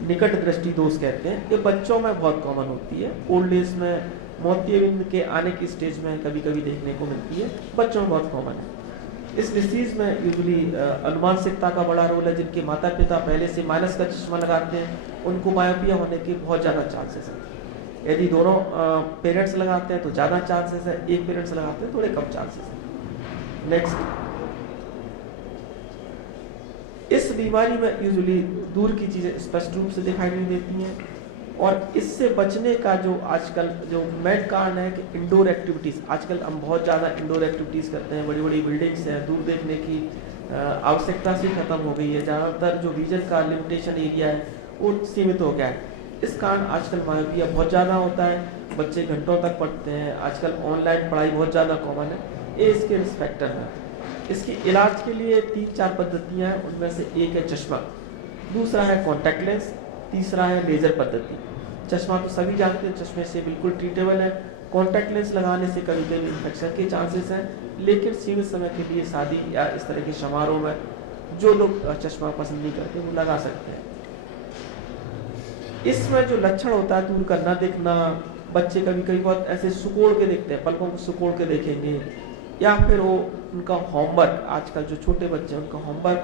निकट दृष्टि दोष कहते हैं। ये बच्चों में बहुत कॉमन होती है। ओल्ड एज में मोतियाबिंद के आने की स्टेज में कभी कभी देखने को मिलती है, बच्चों में बहुत कॉमन है। इस डिसीज में यूजुअली अनुवांशिकता का बड़ा रोल है। जिनके माता पिता पहले से माइनस का चश्मा लगाते हैं, उनको मायोपिया होने के बहुत ज़्यादा चांसेस हैं। यदि दोनों पेरेंट्स लगाते हैं तो ज़्यादा चांसेस है, एक पेरेंट्स लगाते हैं थोड़े कम चांसेस हैं। नेक्स्ट, इस बीमारी में यूजुअली दूर की चीज़ें स्पष्ट रूप से दिखाई नहीं देती हैं और इससे बचने का जो आजकल जो मेन कारण है कि इंडोर एक्टिविटीज़। आजकल हम बहुत ज़्यादा इंडोर एक्टिविटीज़ करते हैं, बड़ी बड़ी बिल्डिंग्स हैं, दूर देखने की आवश्यकता से ख़त्म हो गई है। ज़्यादातर जो विजन का लिमिटेशन एरिया है वो सीमित हो गया है। इस कारण आजकल मायोपिया बहुत ज़्यादा होता है। बच्चे घंटों तक पढ़ते हैं, आजकल ऑनलाइन पढ़ाई बहुत ज़्यादा कॉमन है। ये इसके रिस्क फैक्टर है। इसके इलाज के लिए 3-4 पद्धतियाँ हैं, उनमें से एक है चश्मा, दूसरा है कॉन्टैक्ट लेंस, तीसरा है लेजर पद्धति। चश्मा तो सभी जानते हैं, चश्मे से बिल्कुल ट्रीटेबल है। कॉन्टैक्ट लेंस लगाने से कभी कभी इन्फेक्शन के चांसेस हैं, लेकिन सीमित समय के लिए शादी या इस तरह के समारोह में जो लोग चश्मा पसंद नहीं करते वो लगा सकते हैं। इसमें जो लक्षण होता है दूर का न दिखना, बच्चे कभी कभी बहुत ऐसे सुकोड़ के देखते हैं, पलकों को सुकोड़ के देखेंगे, या फिर वो उनका होमवर्क, आजकल जो छोटे बच्चे हैं उनका होमवर्क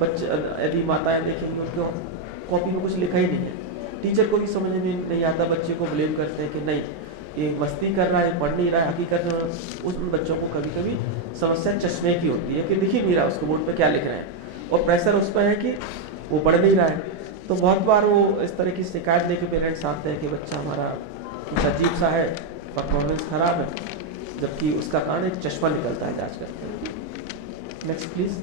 बच्चे यदि माताएं देखेंगे उनके कॉपी में कुछ लिखा ही नहीं है, टीचर को भी समझ में नहीं आता, बच्चे को ब्लेम करते हैं कि नहीं ये मस्ती कर रहा है, पढ़ नहीं रहा है। हकीकत में उस बच्चों को कभी कभी समस्या चश्मे की होती है कि दिख ही नहीं रहा उसको बोर्ड पे क्या लिख रहे हैं और प्रेशर उस पर है कि वो पढ़ नहीं रहा है। तो बहुत बार वो इस तरह की शिकायत लेके पेरेंट्स आते हैं कि बच्चा हमारा कुछ अजीब सा है, परफॉर्मेंस खराब है, जबकि उसका कारण एक चश्मा निकलता है जांच करके। Next please.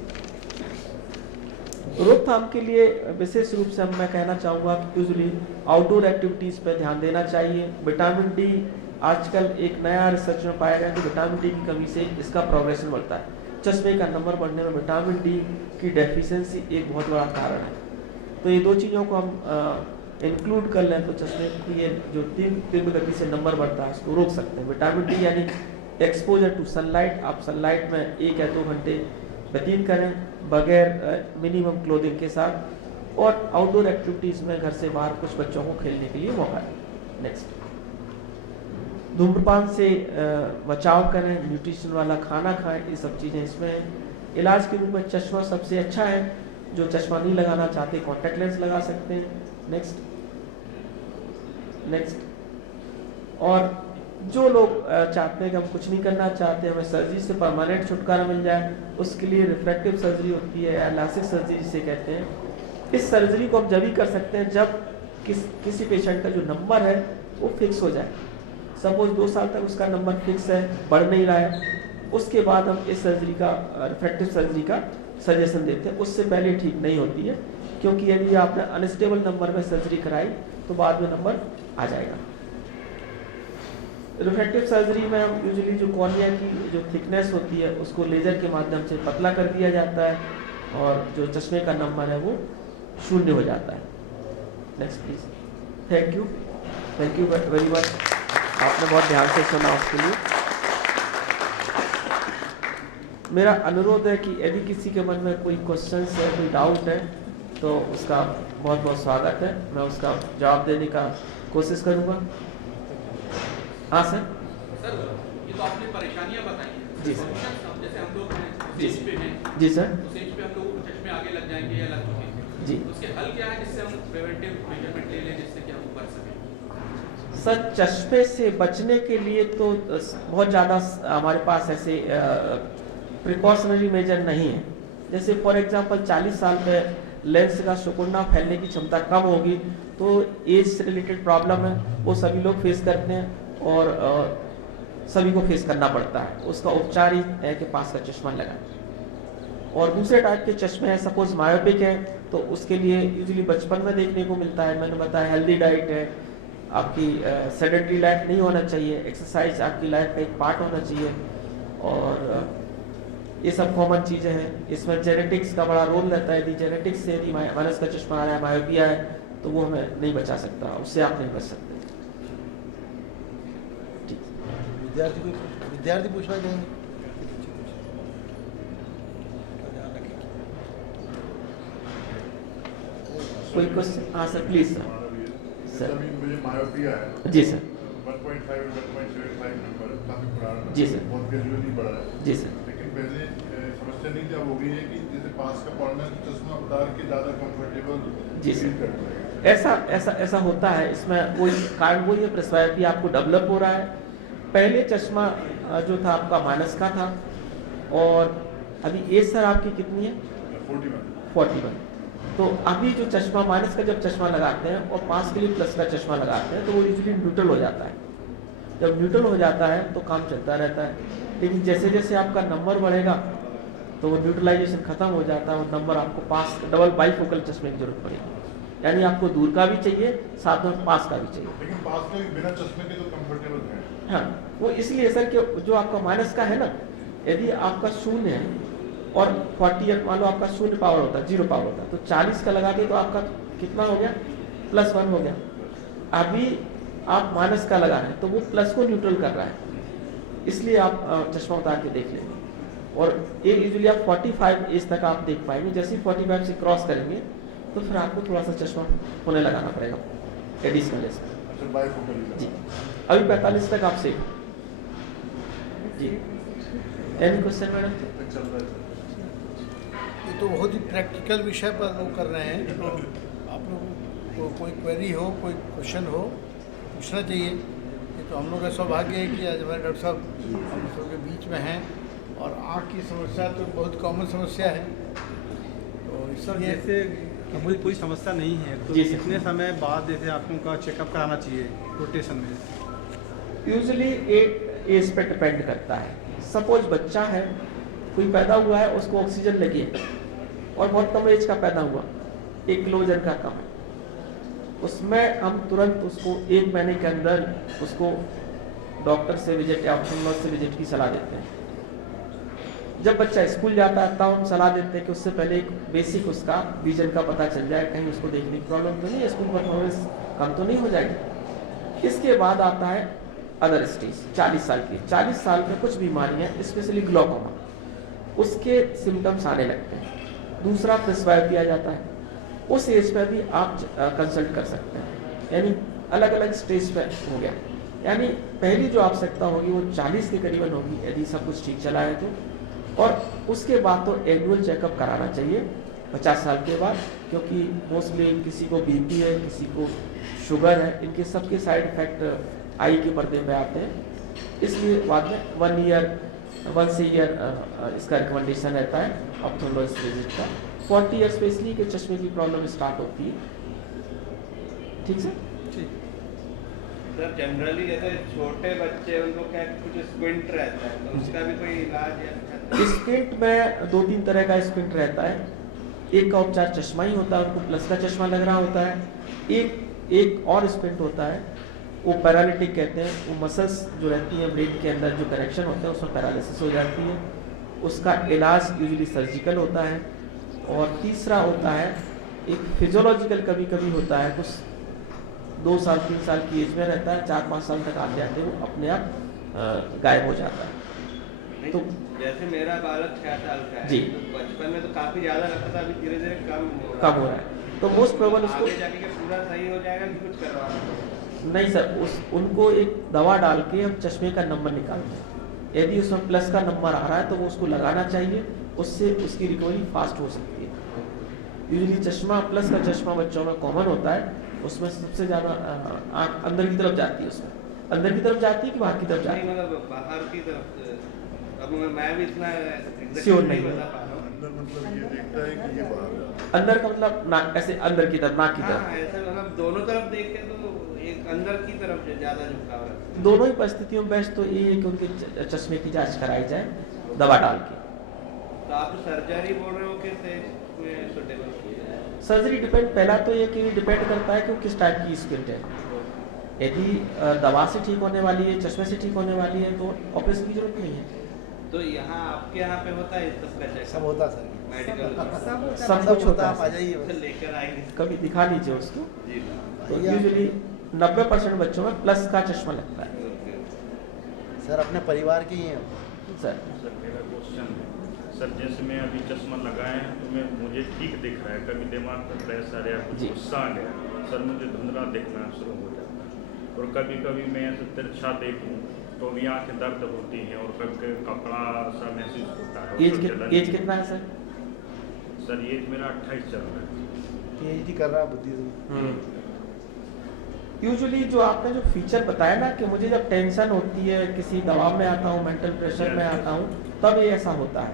रोकथाम के लिए विशेष रूप से मैं कहना चाहूँगा यूजुअली आउटडोर एक्टिविटीज़ पर ध्यान देना चाहिए। विटामिन डी, आजकल एक नया रिसर्च में पाया गया कि विटामिन डी की कमी से इसका प्रोग्रेशन बढ़ता है। चश्मे का नंबर बढ़ने में विटामिन डी की डेफिशिएंसी एक बहुत बड़ा कारण है। तो ये दो चीज़ों को हम इंक्लूड कर लें तो चश्मे की ये जो तीव्र गति से नंबर बढ़ता है उसको रोक सकते हैं। विटामिन डी यानी एक्सपोजर टू सनलाइट, आप सनलाइट में 1 या 2 घंटे व्यतीत करें बगैर मिनिमम क्लोथिंग के साथ, और आउटडोर एक्टिविटीज़ में घर से बाहर कुछ बच्चों को खेलने के लिए मौका है। नेक्स्ट, धूम्रपान से बचाव करें, न्यूट्रिशन वाला खाना खाएं, ये सब चीज़ें इसमें हैं। इलाज के रूप में चश्मा सबसे अच्छा है। जो चश्मा नहीं लगाना चाहते कॉन्टैक्ट लेंस लगा सकते हैं। नेक्स्ट, और जो लोग चाहते हैं कि हम कुछ नहीं करना चाहते, हमें सर्जरी से परमानेंट छुटकारा मिल जाए, उसके लिए रिफ्रैक्टिव सर्जरी होती है या लासिक सर्जरी जिसे कहते हैं। इस सर्जरी को हम जब भी कर सकते हैं जब किसी पेशेंट का जो नंबर है वो फिक्स हो जाए। सपोज 2 साल तक उसका नंबर फिक्स है, बढ़ नहीं रहा है, उसके बाद हम इस सर्जरी का रिफ्रैक्टिव सर्जरी का सजेशन देते हैं। उससे पहले ठीक नहीं होती है, क्योंकि यदि आपने अनस्टेबल नंबर में सर्जरी कराई तो बाद में नंबर आ जाएगा। रिफ्रैक्टिव सर्जरी में हम यूजुअली जो कॉर्निया की जो थिकनेस होती है उसको लेजर के माध्यम से पतला कर दिया जाता है, और जो चश्मे का नंबर है वो 0 हो जाता है। Next please. Thank you very much, आपने बहुत ध्यान से सुना, उसके लिए मेरा अनुरोध है कि यदि किसी के मन में कोई क्वेश्चन है, कोई डाउट है, तो उसका बहुत बहुत स्वागत है, मैं उसका जवाब देने का कोशिश करूँगा। हाँ सर। सर, ये तो आपने परेशानियां बताई हैं। जी सर। अब जैसे हम लोग हैं जी स्टेज पे हैं, जी सर। तो स्टेज पे हम लोगों को चश्मे आगे लग जाएंगे या लग चुके हैं, जी। तो उसके हल क्या है जिससे हम प्रिवेंटिव मेजरमेंट ले लें, जिससे कि हम बच सकें? सर, चश्मे से बचने के लिए तो बहुत ज़्यादा हमारे पास ऐसे प्रिकॉशनरी मेजर नहीं है। जैसे फॉर एग्जांपल 40 साल में लेंस का सिकुड़ना, फैलने की क्षमता कम होगी, तो एज से रिलेटेड प्रॉब्लम है, वो सभी लोग फेस करते हैं और सभी को फेस करना पड़ता है। उसका उपचार ही है कि पास का चश्मा लगाएं। और दूसरे टाइप के चश्मे हैं, सपोज मायोपिक है, तो उसके लिए यूजुअली बचपन में देखने को मिलता है। मैंने बताया हेल्दी डाइट है, आपकी सेडेंटरी लाइफ नहीं होना चाहिए, एक्सरसाइज आपकी लाइफ का एक पार्ट होना चाहिए, और ये सब कॉमन चीज़ें हैं। इसमें जेनेटिक्स का बड़ा रोल रहता है। यदि जेनेटिक्स से यदि माइनस का चश्मा आ रहा है, मायोपिया है, तो वो हमें नहीं बचा सकता, उससे आप नहीं बच सकते। विद्यार्थी पूछना चाहेंगे? कोई क्वेश्चन? हाँ सर, प्लीज सर। मुझे मायोपिया है। जी सर। 1.5 1.75 नंबर काफी पुराना, जी सर। बहुत ग्रेजुअली बढ़ा है। जी सर। लेकिन पहले समस्या नहीं थी, अब हो गई है कि जैसे पास का पढ़ना है तो चश्मा उतार के ज़्यादा कंफर्टेबल जी सर। फील करना है। ऐसा होता है। इसमें कोई कारण वही है, प्रेस्क्राइब आपको डेवलप हो रहा है। पहले चश्मा जो था आपका माइनस का था, और अभी एज सर आपकी कितनी है? 41। तो अभी जो चश्मा माइनस का जब चश्मा लगाते हैं और पास के लिए प्लस का चश्मा लगाते हैं, तो वो यूजुअली न्यूट्रल हो जाता है। जब न्यूट्रल हो जाता है तो काम चलता रहता है। लेकिन जैसे जैसे आपका नंबर बढ़ेगा तो वो न्यूट्रलाइजेशन खत्म हो जाता है, और नंबर आपको पास डबल बाईफोकल चश्मे की जरूरत पड़ेगी। यानी आपको दूर का भी चाहिए, साथ में पास का भी चाहिए। लेकिन पास के बिना चश्मे के तो कंफर्टेबल है। हाँ, वो इसलिए सर कि जो आपका माइनस का है ना, यदि आपका 0 है और 40 मान लो आपका 0 पावर होता है, 0 पावर होता है, तो 40 का लगा के तो आपका कितना हो गया? +1 हो गया। अभी आप माइनस का लगा रहे हैं तो वो प्लस को न्यूट्रल कर रहा है, इसलिए आप चश्मा उतार के देख लेंगे। और एक यूजुअली आप 45 एज तक आप देख पाएंगे। जैसे ही 45 से क्रॉस करेंगे तो फिर आपको थोड़ा सा चश्मा होने लगाना पड़ेगा एडिशनल। अच्छा, बाईफोकल जी, अभी 45 तक आप सेफ जी। Any question madam? चल रहा है। ये तो बहुत ही प्रैक्टिकल विषय पर लोग कर रहे हैं, तो आप लोगों को कोई क्वेरी हो, कोई क्वेश्चन हो, पूछना चाहिए। ये तो हम लोग का सौभाग्य है कि आज हमारे डॉक्टर साहब हम लोग के बीच में हैं, और आँख की समस्या तो बहुत कॉमन समस्या है। तो सर इसलिए जैसे मुझे कोई समस्या नहीं है, तो जी सर। कितने समय बाद जैसे आँखों का चेकअप कराना चाहिए रोटेशन में? यूजुअली एक एज पे डिपेंड करता है। सपोज बच्चा है, कोई पैदा हुआ है, उसको ऑक्सीजन लगी है और बहुत कम एज का पैदा हुआ, 1 किलो वजन का कम है, उसमें हम तुरंत उसको 1 महीने के अंदर उसको डॉक्टर से विजिट या ऑप्थेल्मोलॉजिस्ट से विजिट की सलाह देते हैं। जब बच्चा स्कूल जाता है तब हम सलाह देते हैं कि उससे पहले एक बेसिक उसका विजन का पता चल जाए, कहीं उसको देखने की प्रॉब्लम तो नहीं है, स्कूल परफॉर्मेंस कम तो नहीं हो जाएगी। इसके बाद आता है अदर स्टेज 40 साल की। 40 साल में कुछ बीमारियां स्पेशली ग्लोकोमा उसके सिम्टम्स आने लगते हैं, दूसरा प्रिस्क्राइब जाता है, उस एज पर भी आप कंसल्ट कर सकते हैं। यानी अलग अलग स्टेज पर हो गया, यानी पहली जो आवश्यकता होगी वो 40 के करीबन होगी यदि सब कुछ ठीक चला है तो, और उसके बाद तो एनुअल चेकअप कराना चाहिए 50 साल के बाद, क्योंकि मोस्टली किसी को बीपी है, किसी को शुगर है, इनके सबके साइड इफेक्ट आई के पर्दे पे आते हैं, इसलिए बाद में 1 ईयर इसका रिकमेंडेशन रहता है ऑप्थेल्मोलॉजिस्ट विजिट का। 40 ईयर्स पे इसलिए कि चश्मे की प्रॉब्लम स्टार्ट होती है। ठीक सर? सर जनरली जैसे छोटे बच्चे उनको क्या कुछ स्क्विंट रहता है, तो उसका भी कोई इलाज है? स्क्विंट में 2-3 तरह का स्क्विंट रहता है। एक का उपचार चश्मा ही होता है, उनको प्लस का चश्मा लग रहा होता है। एक और स्क्विंट होता है, वो पैरालिटिक कहते हैं, वो मसल्स जो रहती हैं ब्रेन के अंदर जो कनेक्शन होते हैं उसमें पैरालिसिस हो जाती है, उसका इलाज यूजुअली सर्जिकल होता है। और तीसरा होता है एक फिजियोलॉजिकल, कभी कभी होता है, कुछ 2 साल 3 साल की एज में रहता है, 4-5 साल तक आते आते वो अपने आप गायब हो जाता है। तो जैसे मेरा बालक 6 साल का है, जी, तो बचपन में तो काफी ज्यादा लगता था, अभी धीरे धीरे कम हो रहा है, तो मोस्ट प्रोबेबल उसको आगे जाके के पूरा सही हो जाएगा कि कुछ करवाना? नहीं सर, उनको एक दवा डाल के हम चश्मे का नंबर निकालते हैं, यदि उसमें प्लस का नंबर आ रहा है तो वो उसको लगाना चाहिए, उससे उसकी रिकवरी फास्ट हो सकती है। यूजुअली चश्मा प्लस का चश्मा बच्चों में कॉमन होता है, उसमें सबसे ज़्यादा आँख अंदर की तरफ जाती है, उसमें अंदर की तरफ जाती है कि बाहर की तरफ जाती है? मतलब बाहर की तरफ, अब मैं भी इतना श्योर नहीं बता पा रहा हूँ। अंदर मतलब ये देखता है कि ये बाहर जा रहा है। अंदर का मतलब नाक, ऐसे अंदर की तरफ, नाक की हाँ, तरफ। ऐसा मतलब दोनों तरफ देख के तो एक अंदर की तरफ ज्यादा झुकाव है। दोनों ही परिस्थितियों में बेस्ट तो ये है कि उनके चश्मे की जांच कराई जाए दवा डाल के। तो आप सर्जरी बोल रहे हो कि सुटेबल? सर्जरी डिपेंड, पहला तो ये कि डिपेंड करता है कि वो किस टाइप की स्क्विंट है। यदि दवा से ठीक होने वाली है, चश्मे से ठीक होने वाली है, तो ऑपरेशन की जरूरत नहीं है। तो यहाँ आपके यहाँ पे होता है इस तरह का सब होता सर, मेडिकल? सब कुछ होता आप आ है, जाइए बस। लेकर आएंगे कभी दिखा लीजिए उसको। जी। तो यूजुअली 90% बच्चों में प्लस का चश्मा लगता है। सर अपने परिवार के ही हैं सर सर मेरा क्वेश्चन है, सर जैसे मैं अभी चश्मा लगाए हैं तो मुझे ठीक दिख रहा है, कभी दिमाग पर प्रेशर या कुछ जी। गुस्सा आ गया सर मुझे धुंधला दिखना शुरू हो जाता है, और कभी कभी मैं ऐसे तिरछा देखूं तो भी आँखें दर्द होती हैं, और कभी कभी कपड़ा सा महसूस होता है। एज कितना है सर? सर एज मेरा 28 चल रहा है। PhD कर रहा है बुद्धि। यूजुअली जो आपने जो फीचर बताया ना कि मुझे जब टेंशन होती है, किसी दबाव में आता हूँ, मेंटल प्रेशर में आता हूँ, तब ये ऐसा होता है।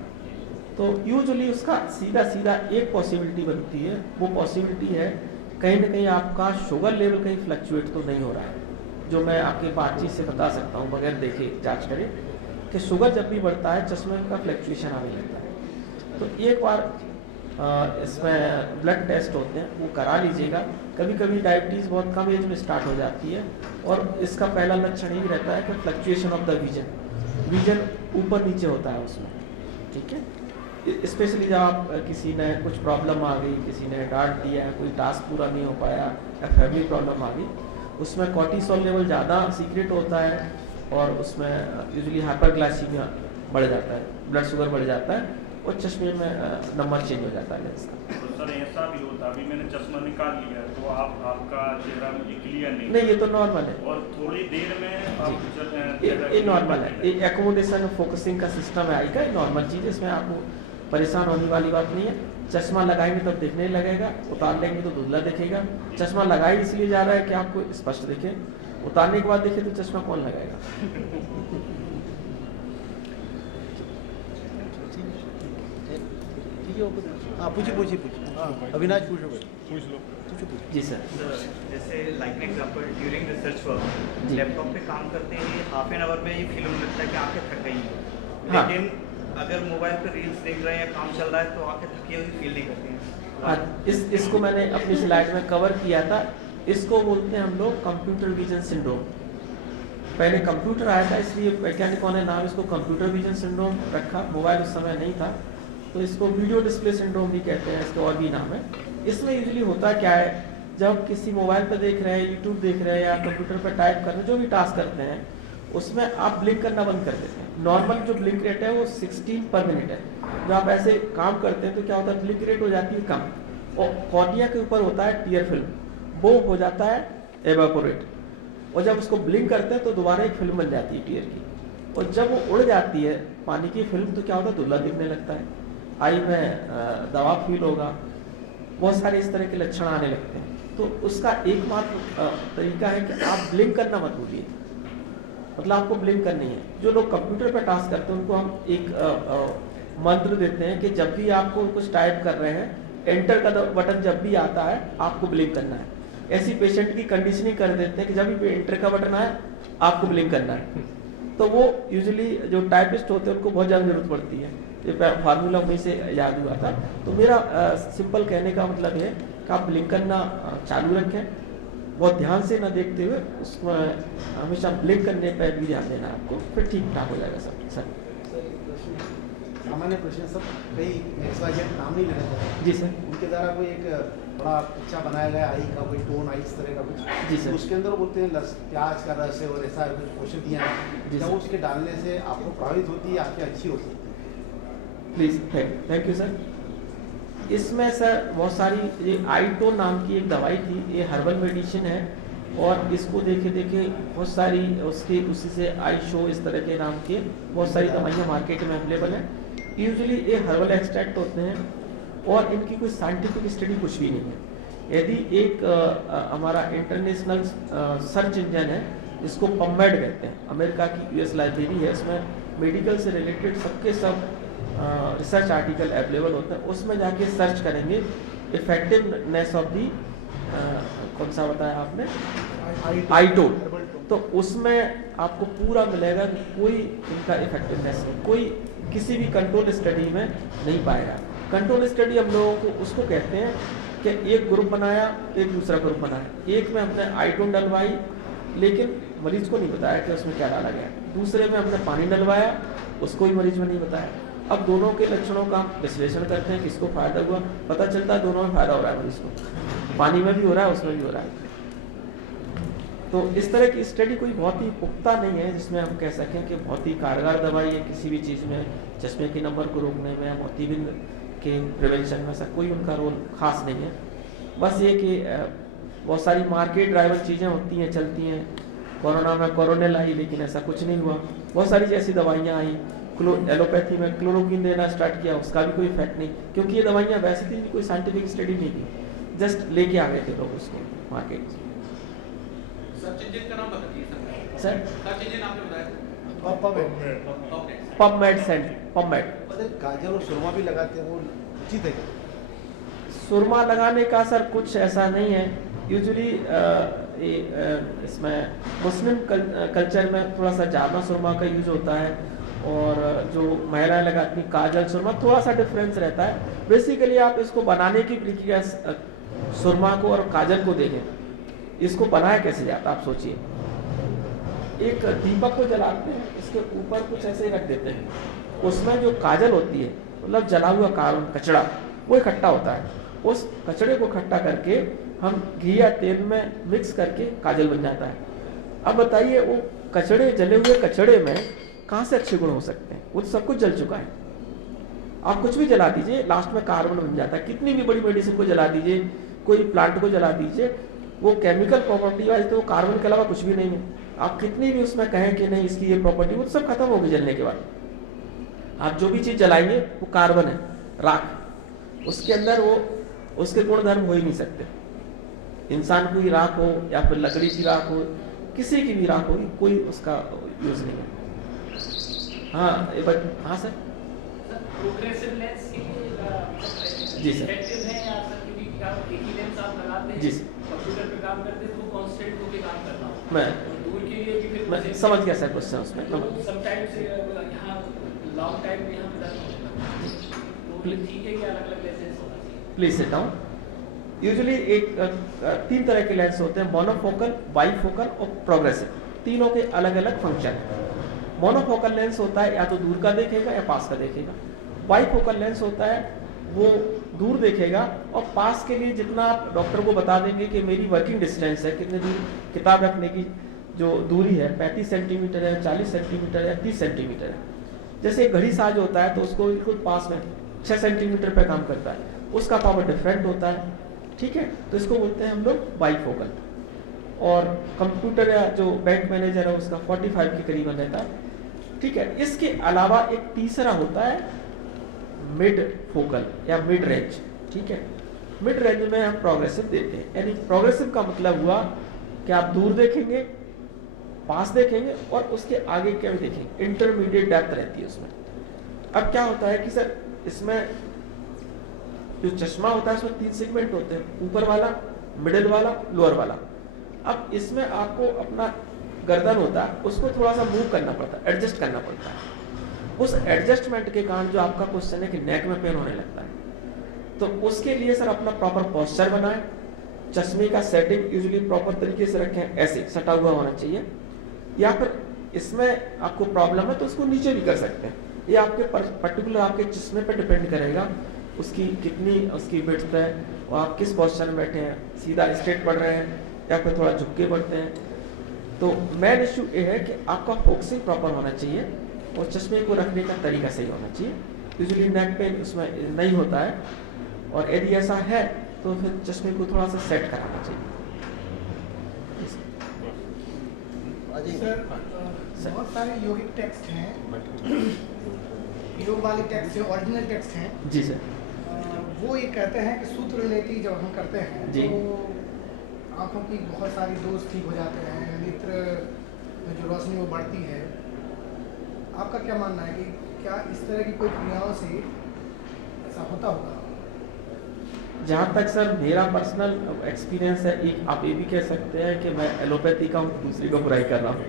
तो यूजुअली उसका सीधा एक पॉसिबिलिटी बनती है, वो पॉसिबिलिटी है कहीं ना कहीं आपका शुगर लेवल कहीं फ्लक्चुएट तो नहीं हो रहा है, जो मैं आपकी बातचीत से बता सकता हूँ बगैर देखे जांच करे, कि शुगर जब भी बढ़ता है चश्मे का फ्लक्चुएशन आने लगता है। तो एक बार इसमें ब्लड टेस्ट होते हैं, वो करा लीजिएगा। कभी कभी डायबिटीज़ बहुत कम एज में स्टार्ट हो जाती है, और इसका पहला लक्षण यही रहता है कि फ्लक्चुएशन ऑफ द विजन ऊपर नीचे होता है उसमें। ठीक है, स्पेशली जब आप किसी ने कुछ प्रॉब्लम आ गई, किसी ने डांट दिया, कोई टास्क पूरा नहीं हो पाया, या फैमिली प्रॉब्लम आ गई, उसमें कॉर्टिसोल लेवल ज़्यादा सीक्रेट होता है, और उसमें यूजुअली हाइपरग्लाइसीमिया बढ़ जाता है, ब्लड शुगर बढ़ जाता है, और चश्मे में नंबर चेंज हो जाता है लेंस का। तो सर ऐसा भी होता है, अभी मैंने चश्मा निकाल लिया तो आपका चेहरा मुझे क्लियर नहीं, ये तो नॉर्मल है, और थोड़ी देर में आप ये नॉर्मल है, ये एकोमोडेशन फोकसिंग का सिस्टम है आई का, नॉर्मल चीज़ है, इसमें आपको परेशान होने वाली बात नहीं है। चश्मा लगाएंगे तब देखने लगेगा, उतार लेंगे तो धुंधला दिखेगा। चश्मा लगाई इसलिए जा रहा है कि आपको स्पष्ट दिखे, उतारने के बाद देखे तो चश्मा कौन लगाएगा? हाँ पूछिए अविनाश पूछो पूछ लो। जी सर। जैसे like example during research work जी। लैपटॉप पे काम करते हैं, हाफ एन आवर में ये फील होने लगता है कि आंखें थक गई हैं, हाँ। लेकिन अगर मोबाइल पे रील्स देख रहे हैं या काम चल रहा है तो आंखें थकी हुई फील नहीं करती हैं। हाँ, इसको मैंने अपनी स्लाइड में कवर किया था। इसको बोलते हैं हम लोग कंप्यूटर विजन सिंड्रोम। पहले कंप्यूटर आया था, इसलिए वैज्ञानिकों ने नाम इसको कंप्यूटर विजन सिंड्रोम रखा। मोबाइल उस समय नहीं था, तो इसको वीडियो डिस्प्ले सिंड्रोम भी कहते हैं, इसके और भी नाम है। इसमें यूजुअली होता क्या है, जब किसी मोबाइल पर देख रहे हैं, यूट्यूब देख रहे हैं या कंप्यूटर पर टाइप कर रहे हैं, जो भी टास्क करते हैं, उसमें आप ब्लिंक करना बंद कर देते हैं। नॉर्मल जो ब्लिंक रेट है वो 16 पर मिनट है। जब आप ऐसे काम करते हैं तो क्या होता है, ब्लिंक रेट हो जाती है कम, और कॉर्निया के ऊपर होता है टीयर फिल्म, वो हो जाता है एवापोरेट, और जब उसको ब्लिंक करते हैं तो दोबारा एक फिल्म बन जाती है टीयर की, और जब वो उड़ जाती है पानी की फिल्म तो क्या होता है, धुंधला दिखने लगता है, आई में दबाव फील होगा, बहुत सारे इस तरह के लक्षण आने लगते हैं। तो उसका एकमात्र तरीका है कि आप ब्लिंक करना मत भूलिए, मतलब आपको ब्लिंक करनी है। जो लोग कंप्यूटर पर टास्क करते हैं उनको हम एक मंत्र देते हैं कि जब भी आपको कुछ टाइप कर रहे हैं, एंटर का बटन जब भी आता है आपको ब्लिंक करना है। ऐसी पेशेंट की कंडीशनिंग कर देते हैं कि जब भी एंटर का बटन आए आपको ब्लिंक करना है। तो वो यूजुअली जो टाइपिस्ट होते हैं उनको बहुत ज़्यादा जरूरत पड़ती है, ये फार्मूला वहीं से याद हुआ था। तो मेरा सिंपल कहने का मतलब है कि आप ब्लिंक करना चालू रखें, बहुत ध्यान से ना देखते हुए, उसमें हमेशा ब्लिंक करने पर भी ध्यान देना आपको, फिर ठीक ठाक हो जाएगा सब। सर सामान्य प्रश्न सब, कई एक्सवाइजेड नाम नहीं लेना चाहते जी सर। उनके द्वारा कोई एक बड़ा अच्छा बनाया गया आई का कोई टोन आई इस तरह का कुछ जी सर। उसके अंदर वो बोलते हैं प्याज का रस है और ऐसा कुछ औषधियाँ हैं, जी जब सर। उसके डालने से आपको प्रभावित होती है, आपकी अच्छी हो सकती है? Please thank you sir. इसमें सर बहुत सारी, ये आईटोन नाम की एक दवाई थी, ये हर्बल मेडिसिन है, और इसको देखे बहुत सारी उसकी उसी से आई शो इस तरह के नाम के बहुत सारी दवाइयाँ मार्केट में अवेलेबल हैं। यूजुअली ये हर्बल एक्सट्रैक्ट होते हैं और इनकी कोई साइंटिफिक स्टडी कुछ भी नहीं है। यदि एक हमारा इंटरनेशनल सर्च इंजन है, इसको पबमेड कहते हैं, अमेरिका की यूएस लाइब्रेरी है, उसमें मेडिकल से रिलेटेड सबके सब रिसर्च आर्टिकल अवेलेबल होते हैं, उसमें जाके सर्च करेंगे इफेक्टिवनेस ऑफ दी कौन सा बताया आपने, आईटोन, तो उसमें आपको पूरा मिलेगा कि कोई इनका इफेक्टिवनेस कोई किसी भी कंट्रोल स्टडी में नहीं पाएगा। कंट्रोल स्टडी हम लोगों को उसको कहते हैं कि एक ग्रुप बनाया, एक दूसरा ग्रुप बनाया, एक में हमने आईटोन डलवाई लेकिन मरीज को नहीं बताया कि उसमें क्या डाला गया, दूसरे में हमने पानी डलवाया, उसको भी मरीज में नहीं बताया। अब दोनों के लक्षणों का विश्लेषण करते हैं, किसको फायदा हुआ, पता चलता है दोनों में फायदा हो रहा है मरीज को, पानी में भी हो रहा है उसमें भी हो रहा है। तो इस तरह की स्टडी कोई बहुत ही पुख्ता नहीं है जिसमें हम कह सकें कि बहुत ही कारगर दवाई है किसी भी चीज़ में, चश्मे के नंबर को रोकने में, मोतीबिंद के प्रिवेंशन में, ऐसा कोई उनका रोल खास नहीं है। बस ये कि बहुत सारी मार्केट ड्राइवर चीज़ें होती हैं, चलती हैं। कोरोना में कोरोनिल आई लेकिन ऐसा कुछ नहीं हुआ, बहुत सारी जैसी दवाइयाँ आई, एलोपैथी में क्लोरोक्विन देना स्टार्ट किया, उसका भी कोई इफेक्ट नहीं, क्योंकि ये दवाइयाँ वैसे थी कोई साइंटिफिक स्टडी नहीं थी, जस्ट लेके आ गए थे लोग उसको मार्केट से। सर्च इंजन का नाम बताइए सर, सर्च इंजन आपने बताया पबमेड सेंट, पबमेड। गाजर और सुरमा भी लगाते हैं, वो उचित है क्या? सुरमा लगाने का सर कुछ ऐसा नहीं है, यूजुअली इसमें मुस्लिम कल्चर में थोड़ा सा ज़्यादा सुरमा का यूज होता है, और जो महिलाएं लगाती हैं काजल सुरमा, थोड़ा सा डिफरेंस रहता है। बेसिकली आप इसको बनाने की प्रक्रिया सुरमा को और काजल को देखें, इसको बनाया कैसे जाता है आप सोचिए। एक दीपक को जलाते हैं, इसके ऊपर कुछ ऐसे रख देते हैं, उसमें जो काजल होती है मतलब जला हुआ कार्बन कचड़ा वो इकट्ठा होता है, उस कचड़े को इकट्ठा करके हम घी या तेल में मिक्स करके काजल बन जाता है। अब बताइए वो कचड़े, जले हुए कचड़े में कहाँ से अच्छे गुण हो सकते हैं, वो सब कुछ जल चुका है। आप कुछ भी जला दीजिए, लास्ट में कार्बन बन जाता है। कितनी भी बड़ी मेडिसिन को जला दीजिए, कोई प्लांट को जला दीजिए, वो केमिकल प्रॉपर्टी वाइज तो वो कार्बन के अलावा कुछ भी नहीं है। आप कितनी भी उसमें कहें कि नहीं इसकी ये प्रॉपर्टी, वो सब खत्म होगी जलने के बाद। आप जो भी चीज़ जलाएंगे वो कार्बन है, राख, उसके अंदर वो उसके गुणधर्म हो ही नहीं सकते। इंसान की राख हो या फिर लकड़ी की राख हो, किसी की भी राख हो, कोई उसका यूज नहीं है। हाँ हाँ सर, प्रोग्रेसिव लेंस जी सर, इफेक्टिव है या सर, क्योंकि आप एक ही लेंस आप लगाते हैं, जी सर, कंप्यूटर पे काम करते हैं तो वो कांस्टेंट होके काम करना हो, मैं दूर के लिए भी फिर मैं समझ गया सर क्वेश्चन उसमें। समटाइम्स यहाँ लॉन्ग टाइम में यहाँ दर्द होने लगता है, तो ठीक है कि अलग-अलग लेंसेज होना चाहिए। Please sit down. यूजुअली एक 3 तरह के लेंस होते हैं, मोनोफोकल, बाईफोकल और प्रोग्रेसिव। तीनों के अलग अलग फंक्शन हैं। मोनोफोकल लेंस होता है या तो दूर का देखेगा या पास का देखेगा। बाईफोकल लेंस होता है वो दूर देखेगा और पास के लिए जितना आप डॉक्टर को बता देंगे कि मेरी वर्किंग डिस्टेंस है, कितने दूर किताब रखने की जो दूरी है 35 सेंटीमीटर है, 40 सेंटीमीटर है, 30 सेंटीमीटर है। जैसे एक घड़ी साज होता है तो उसको बिल्कुल पास में 6 सेंटीमीटर पे काम करता है, उसका पावर डिफरेंट होता है, ठीक है। तो इसको बोलते हैं हम लोग बाईफोकल। और कंप्यूटर या जो बैंक मैनेजर है उसका 45 के करीबन रहता है, ठीक है। इसके अलावा एक तीसरा होता है मिड फोकल या मिड रेंज, ठीक है। मिड रेंज में हम प्रोग्रेसिव देते हैं, यानी प्रोग्रेसिव का मतलब हुआ कि आप दूर देखेंगे, पास देखेंगे और उसके आगे क्या भी देखेंगे, इंटरमीडिएट डेप्थ रहती है उसमें। अब क्या होता है कि सर इसमें जो चश्मा होता है उसमें 3 सेगमेंट होते हैं, ऊपर वाला, मिडिल वाला, लोअर वाला। अब इसमें आपको अपना गर्दन होता है उसको थोड़ा सा मूव करना पड़ता है, एडजस्ट करना पड़ता है। उस एडजस्टमेंट के कारण जो आपका क्वेश्चन है कि नेक में पेन होने लगता है, तो उसके लिए सर अपना प्रॉपर पोस्चर बनाएं, चश्मे का सेटिंग यूजुअली प्रॉपर तरीके से रखें, ऐसे सटा हुआ होना चाहिए, या फिर इसमें आपको प्रॉब्लम है तो उसको नीचे भी कर सकते हैं। ये आपके पर्टिकुलर आपके चश्मे पे डिपेंड करेगा, उसकी कितनी उसकी विड्थ है और आप किस पोस्चर में बैठे हैं, सीधा स्ट्रेट पढ़ रहे हैं या फिर थोड़ा झुक के पढ़ते हैं। तो मेन इशू ये है कि आपका फोकसिंग प्रॉपर होना चाहिए और चश्मे को रखने का तरीका सही होना चाहिए। यूजुअली नेक पेन उसमें नहीं होता है, और यदि ऐसा है तो फिर चश्मे को थोड़ा सा सेट कराना चाहिए। सर बहुत सारे योगिक टेक्स्ट हैं, योग वाले टेक्स्ट हैं, ओरिजिनल टेक्स्ट हैं जी सर। वो ये कहते हैं कि सूत्र रिलेटिव जब हम करते हैं जी। तो आँखों की बहुत सारी दोष ठीक हो जाते हैं, नेत्र में जो रोशनी वो बढ़ती है। आपका क्या मानना है कि क्या इस तरह की कोई क्रियाओं से ऐसा होता होगा? जहाँ तक सर मेरा पर्सनल एक्सपीरियंस है, एक आप ये भी कह सकते हैं कि मैं एलोपैथी का दूसरी को बुराई कर रहा हूँ,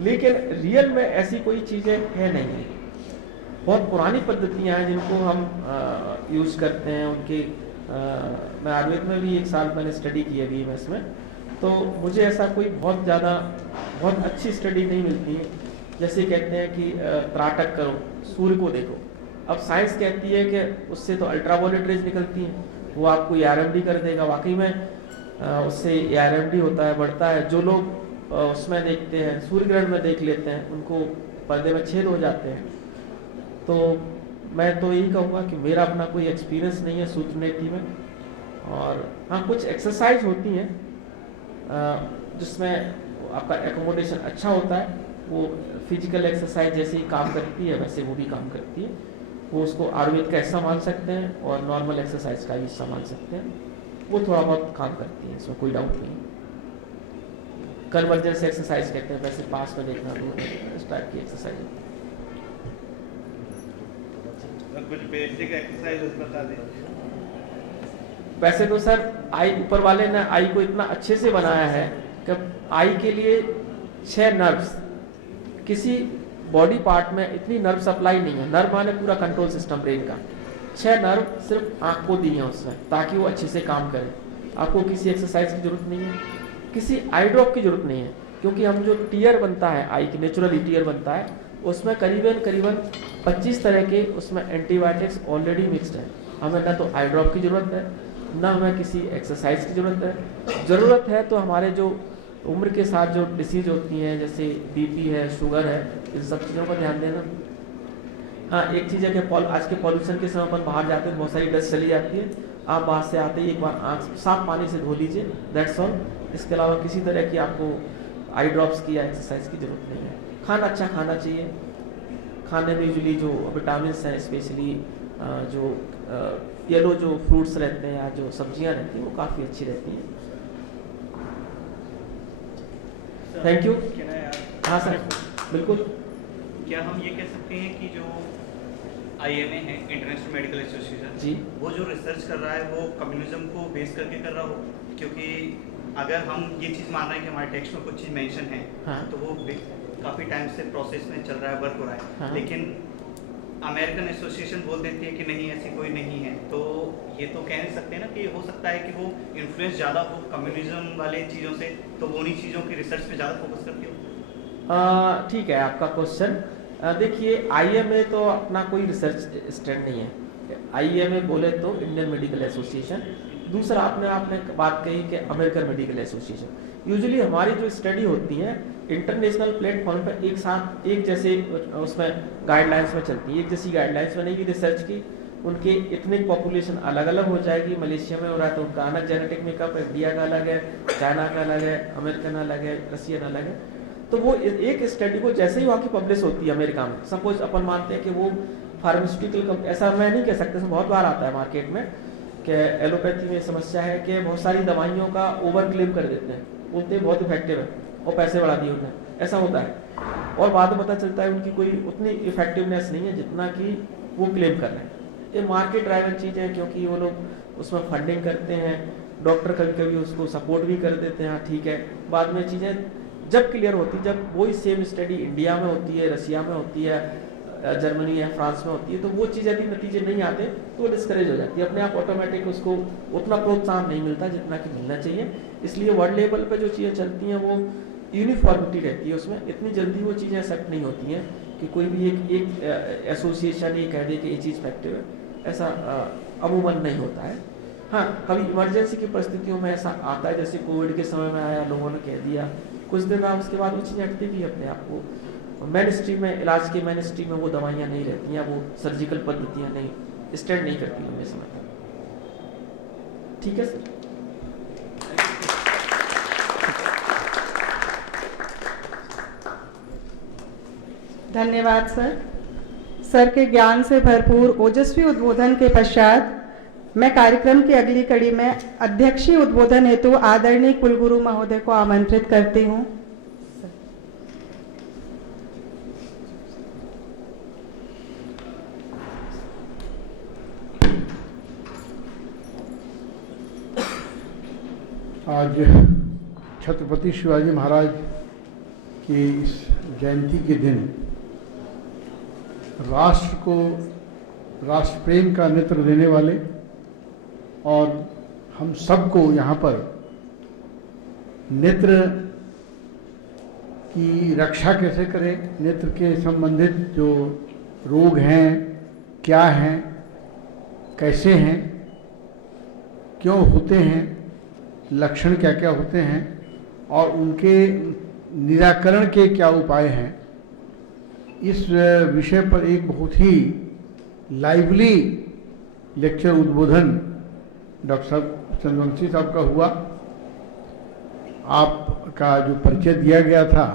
लेकिन रियल में ऐसी कोई चीज़ें है नहीं। बहुत पुरानी पद्धतियाँ हैं जिनको हम यूज़ करते हैं, उनके मैं आयुर्वेद में भी 1 साल मैंने स्टडी की है BMS में, तो मुझे ऐसा कोई बहुत ज़्यादा बहुत अच्छी स्टडी नहीं मिलती है। जैसे कहते हैं कि त्राटक करो, सूर्य को देखो। अब साइंस कहती है कि उससे तो अल्ट्रावायलेट रेज निकलती हैं, वो आपको ARMD कर देगा। वाकई में उससे ARMD होता है, बढ़ता है। जो लोग उसमें देखते हैं, सूर्य ग्रहण में देख लेते हैं, उनको पर्दे में छेद हो जाते हैं। तो मैं तो यही कहूँगा कि मेरा अपना कोई एक्सपीरियंस नहीं है सूत्रनेति में। और हाँ, कुछ एक्सरसाइज होती हैं जिसमें आपका एकोमोडेशन अच्छा होता है, वो फिजिकल एक्सरसाइज जैसे ही काम करती है वैसे वो भी काम करती है। वो उसको आयुर्वेद का हिस्सा मान सकते हैं और नॉर्मल एक्सरसाइज का भी हिस्सा मान सकते हैं। वो थोड़ा बहुत काम करती है, इसमें कोई डाउट नहीं। कन्वर्जेंस एक्सरसाइज कहते हैं, वैसे पास में देखना, दूर देखना, इस टाइप की एक्सरसाइज होती है। कुछ बेसिक एक्सरसाइज बता दीजिए। वैसे तो सर आई ऊपर वाले ने आई को इतना अच्छे से बनाया है कि आई के लिए 6 नर्व्स, किसी बॉडी पार्ट में इतनी नर्व सप्लाई नहीं है। नर्व माने पूरा कंट्रोल सिस्टम ब्रेन का। 6 नर्व सिर्फ आँख को दी हैं उसमें, ताकि वो अच्छे से काम करे। आपको किसी एक्सरसाइज की जरूरत नहीं है, किसी आई ड्रॉप की जरूरत नहीं है, क्योंकि हम जो टीयर बनता है आई की, नेचुरली टीयर बनता है, उसमें करीबन 25 तरह के उसमें एंटीबायोटिक्स ऑलरेडी मिक्सड है। हमें ना तो आई ड्रॉप की ज़रूरत है, ना हमें किसी एक्सरसाइज की ज़रूरत है। ज़रूरत है तो हमारे जो उम्र के साथ जो डिसीज होती हैं, जैसे BP है, शुगर है, इन सब चीज़ों पर ध्यान देना। हाँ, एक चीज़ है कि आज के पॉल्यूशन के समय अपन बाहर जाते हैं, बहुत सारी डस्ट चली जाती है। आप बाहर से आते ही एक बार आँख साफ पानी से धो लीजिए, दैट्स ऑल। इसके अलावा किसी तरह की आपको आई ड्रॉप्स की या एक्सरसाइज की ज़रूरत नहीं है। खाना अच्छा खाना चाहिए। खाने में यूजुअली जो विटामिन हैं, स्पेशली जो येलो जो फ्रूट्स रहते हैं या जो सब्जियां रहती हैं, वो काफ़ी अच्छी रहती हैं। Thank you. हाँ सर, बिल्कुल। क्या हम ये कह सकते हैं कि जो IMA है, इंटरनेशनल मेडिकल एसोसिएशन जी, वो जो रिसर्च कर रहा है वो कम्युनिज्म को बेस करके कर रहा हो? क्योंकि अगर हम ये चीज़ मान रहे हैं कि हमारे टेक्स्ट में कुछ चीज़ मेंशन है, हाँ, तो वो काफ़ी टाइम से प्रोसेस में चल रहा है, वर्क हो रहा है, हाँ, लेकिन अमेरिकन एसोसिएशन बोल देती है कि नहीं ऐसी कोई नहीं है। तो ये तो कह नहीं सकते ना कि हो सकता है कि वो इन्फ्लुएंस ज़्यादा हो कम्युनिज्म वाले चीज़ों से, तो वो उन्हीं चीज़ों की रिसर्च पे ज़्यादा फोकस करती हो। ठीक है आपका क्वेश्चन। देखिए आईएमए तो अपना कोई रिसर्च स्टैंड नहीं है। आईएमए बोले तो इंडियन मेडिकल एसोसिएशन, दूसरा आपने बात कही कि अमेरिकन मेडिकल एसोसिएशन। यूजुअली हमारी जो स्टडी होती है इंटरनेशनल प्लेटफॉर्म पर एक साथ एक जैसे उसमें गाइडलाइंस में चलती है, एक जैसी गाइडलाइंस में नहीं की रिसर्च की। उनके इतनी पॉपुलेशन अलग अलग हो जाएगी। मलेशिया में हो रहा है तो उनका अलग जेनेटिक मेकअप है, इंडिया का अलग है, चाइना का अलग है, अमेरिकन अलग है, रशियन अलग है। तो वो एक स्टडी को जैसे ही वहाँ की पब्लिश होती है अमेरिका में, सपोज अपन मानते हैं कि वो फार्मास्यूटिकल, ऐसा मैं नहीं कह सकता, बहुत बार आता है मार्केट में कि एलोपैथी में समस्या है कि बहुत सारी दवाइयों का ओवर क्लेम कर देते हैं, बोलते हैं बहुत इफेक्टिव है और पैसे बढ़ा दिए उन्हें, ऐसा होता है। और बाद में पता चलता है उनकी कोई उतनी इफेक्टिवनेस नहीं है जितना कि वो क्लेम कर रहे हैं। ये मार्केट ड्राइवन चीज़ है, क्योंकि वो लोग उसमें फंडिंग करते हैं, डॉक्टर कभी कभी उसको सपोर्ट भी कर देते हैं, हाँ ठीक है। बाद में चीज़ें जब क्लियर होती, जब वही सेम स्टडी इंडिया में होती है, रशिया में होती है, जर्मनी या फ्रांस में होती है, तो वो चीज़ यदि नतीजे नहीं आते तो वो डिस्करेज हो जाती है, अपने आप ऑटोमेटिक उसको उतना प्रोत्साहन नहीं मिलता जितना कि मिलना चाहिए। इसलिए वर्ल्ड लेवल पर जो चीज़ें चलती हैं वो यूनिफॉर्मिटी रहती है, उसमें इतनी जल्दी वो चीज़ें एक्सेप्ट नहीं होती हैं कि कोई भी एक एसोसिएशन ये कह दे कि ये चीज़ इफेक्टिव है, ऐसा अमूमन नहीं होता है। हाँ, कभी इमरजेंसी की परिस्थितियों में ऐसा आता है, जैसे कोविड के समय में आया, लोगों ने कह दिया, कुछ दिन बाद उसके बाद वो चीज़ें हटती भी अपने आप को। मेन स्ट्रीम में, इलाज के मेन स्ट्रीम में वो दवाइयाँ नहीं रहती हैं, वो सर्जिकल पद्धतियाँ नहीं स्टैंड नहीं करती लंबे समय तक। ठीक है सर। धन्यवाद सर। सर के ज्ञान से भरपूर ओजस्वी उद्बोधन के पश्चात मैं कार्यक्रम की अगली कड़ी में अध्यक्षीय उद्बोधन हेतु आदरणीय कुलगुरु महोदय को आमंत्रित करती हूँ। आज छत्रपति शिवाजी महाराज की इस जयंती के दिन राष्ट्र को राष्ट्र प्रेम का नेत्र देने वाले और हम सबको यहाँ पर नेत्र की रक्षा कैसे करें, नेत्र के संबंधित जो रोग हैं क्या हैं, कैसे हैं, क्यों होते हैं, लक्षण क्या क्या होते हैं और उनके निराकरण के क्या उपाय हैं, इस विषय पर एक बहुत ही लाइवली लेक्चर उद्बोधन डॉक्टर साहब चंद्रवंशी साहब का हुआ। आपका जो परिचय दिया गया था,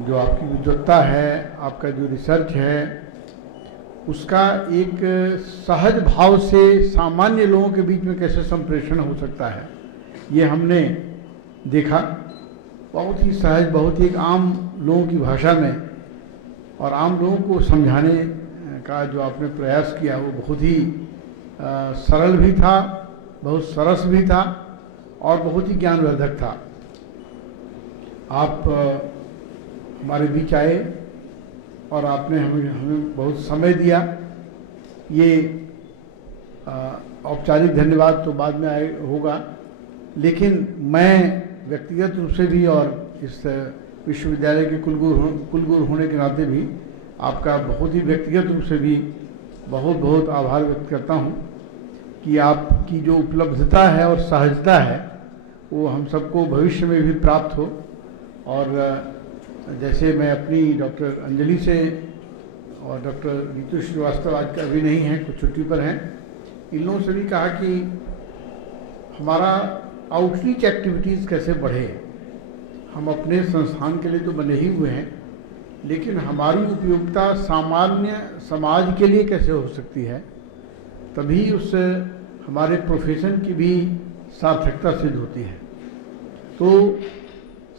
जो आपकी विद्वत्ता है, आपका जो रिसर्च है, उसका एक सहज भाव से सामान्य लोगों के बीच में कैसे संप्रेषण हो सकता है, ये हमने देखा। बहुत ही सहज, बहुत ही एक आम लोगों की भाषा में और आम लोगों को समझाने का जो आपने प्रयास किया वो बहुत ही सरल भी था, बहुत सरस भी था और बहुत ही ज्ञानवर्धक था। आप हमारे बीच आए और आपने हमें बहुत समय दिया। ये औपचारिक धन्यवाद तो बाद में आए होगा, लेकिन मैं व्यक्तिगत रूप से भी और इस विश्वविद्यालय के कुलगुरु होने के नाते भी आपका बहुत ही व्यक्तिगत रूप से भी बहुत बहुत आभार व्यक्त करता हूँ कि आपकी जो उपलब्धता है और सहजता है वो हम सबको भविष्य में भी प्राप्त हो। और जैसे मैं अपनी डॉक्टर अंजलि से और डॉक्टर नीतू श्रीवास्तव आज का अभी नहीं हैं, कुछ छुट्टी पर हैं, इन लोगों से भी कहा कि हमारा आउटरीच एक्टिविटीज़ कैसे बढ़े। हम अपने संस्थान के लिए तो बने ही हुए हैं, लेकिन हमारी उपयोगिता सामान्य समाज के लिए कैसे हो सकती है, तभी उससे हमारे प्रोफेशन की भी सार्थकता सिद्ध होती है। तो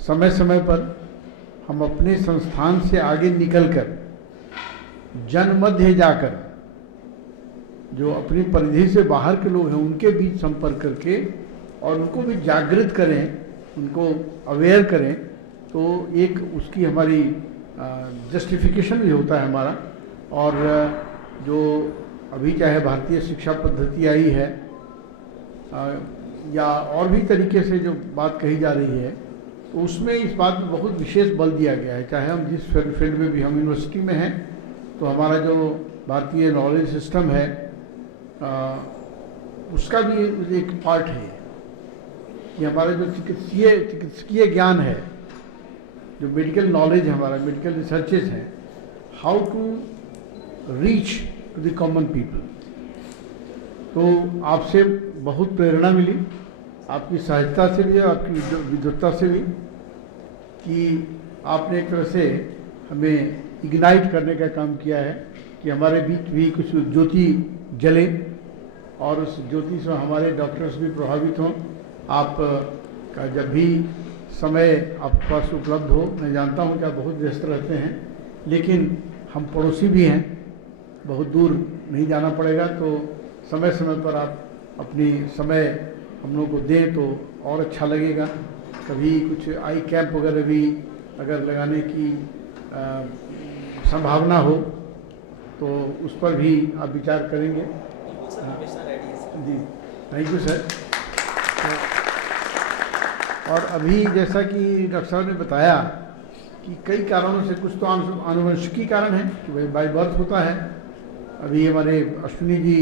समय समय पर हम अपने संस्थान से आगे निकलकर जन मध्य जाकर जो अपनी परिधि से बाहर के लोग हैं उनके बीच संपर्क करके और उनको भी जागृत करें, उनको अवेयर करें, तो एक उसकी हमारी जस्टिफिकेशन भी होता है हमारा। और जो अभी चाहे भारतीय शिक्षा पद्धति आई है या और भी तरीके से जो बात कही जा रही है, तो उसमें इस बात में बहुत विशेष बल दिया गया है, चाहे हम जिस फील्ड में भी, हम यूनिवर्सिटी में हैं तो हमारा जो भारतीय नॉलेज सिस्टम है उसका भी एक पार्ट है कि हमारा जो चिकित्सकीय ज्ञान है, जो मेडिकल नॉलेज है, हमारा मेडिकल रिसर्चेज हैं, how to reach to the common people. तो आपसे बहुत प्रेरणा मिली, आपकी सहायता से भी, आपकी विद्वत्ता से भी, कि आपने एक तरह से हमें इग्नाइट करने का काम किया है कि हमारे बीच भी कुछ ज्योति जले और उस ज्योति से हमारे डॉक्टर्स भी प्रभावित हों। आप का जब भी समय आपके पास उपलब्ध हो, मैं जानता हूँ कि आप बहुत व्यस्त रहते हैं, लेकिन हम पड़ोसी भी हैं, बहुत दूर नहीं जाना पड़ेगा, तो समय समय पर आप अपनी समय हम लोग को दें तो और अच्छा लगेगा। कभी कुछ आई कैंप वगैरह भी अगर लगाने की संभावना हो तो उस पर भी आप विचार करेंगे। जी, थैंक यू सर। और अभी जैसा कि डॉक्टर साहब ने बताया कि कई कारणों से, कुछ तो आनुवंशिकी कारण है कि भाई बाय बर्थ होता है। अभी हमारे अश्विनी जी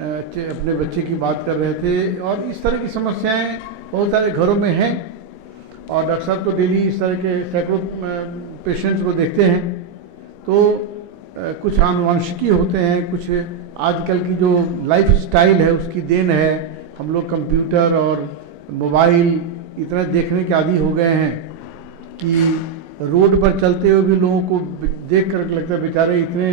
अपने बच्चे की बात कर रहे थे, और इस तरह की समस्याएं बहुत सारे घरों में हैं, और डॉक्टर साहब तो डेली इस तरह के सैकड़ों पेशेंट्स को देखते हैं। तो कुछ आनुवंशिकी होते हैं, कुछ आजकल की जो लाइफ स्टाइल है उसकी देन है। हम लोग कंप्यूटर और मोबाइल इतना देखने के आदी हो गए हैं कि रोड पर चलते हुए भी लोगों को देख कर लगता है बेचारे इतने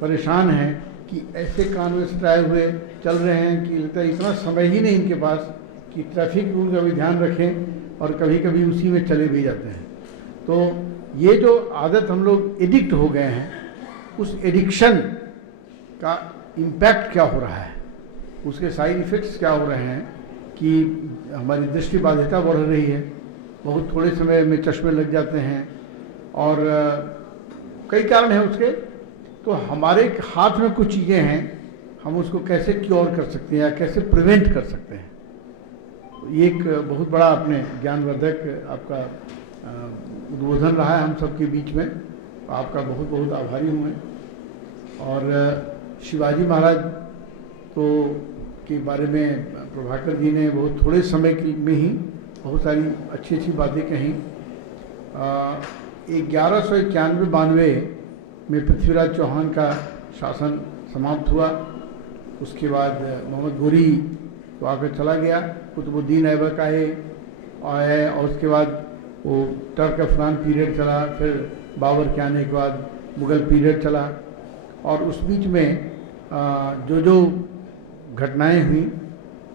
परेशान हैं कि ऐसे कान में सटाए हुए चल रहे हैं कि लगता है इतना समय ही नहीं इनके पास कि ट्रैफिक रूल का भी ध्यान रखें, और कभी कभी उसी में चले भी जाते हैं। तो ये जो आदत हम लोग एडिक्ट हो गए हैं, उस एडिक्शन का इम्पैक्ट क्या हो रहा है, उसके साइड इफ़ेक्ट्स क्या हो रहे हैं कि हमारी दृष्टि बाध्यता बढ़ रही है, बहुत थोड़े समय में चश्मे लग जाते हैं, और कई कारण हैं उसके। तो हमारे हाथ में कुछ चीज़ें हैं, हम उसको कैसे क्योर कर सकते हैं या कैसे प्रिवेंट कर सकते हैं। ये एक बहुत बड़ा अपने ज्ञानवर्धक आपका उद्बोधन रहा है हम सबके बीच में, आपका बहुत बहुत आभारी हूँ मैं। और शिवाजी महाराज तो के बारे में प्रभाकर जी ने बहुत थोड़े समय में ही बहुत सारी अच्छी अच्छी बातें कहीं। 1191-92 में पृथ्वीराज चौहान का शासन समाप्त हुआ। उसके बाद मोहम्मद घोरी तो आकर चला गया, कुतुबुद्दीन ऐबक आए, और उसके बाद वो टर्क अफगान पीरियड चला, फिर बाबर के आने के बाद मुग़ल पीरियड चला। और उस बीच में जो घटनाएं हुई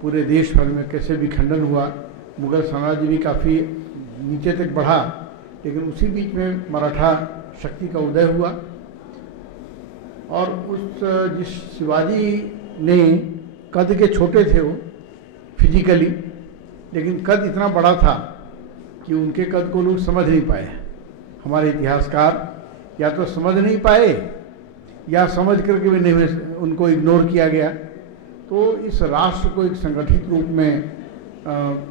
पूरे देश भर में, कैसे विखंडन हुआ, मुग़ल साम्राज्य भी काफ़ी नीचे तक बढ़ा, लेकिन उसी बीच में मराठा शक्ति का उदय हुआ। और उस जिस शिवाजी ने कद के छोटे थे वो फिजिकली, लेकिन कद इतना बड़ा था कि उनके कद को लोग समझ नहीं पाए। हमारे इतिहासकार या तो समझ नहीं पाए या समझ करके भी नहीं, उनको इग्नोर किया गया। तो इस राष्ट्र को एक संगठित रूप में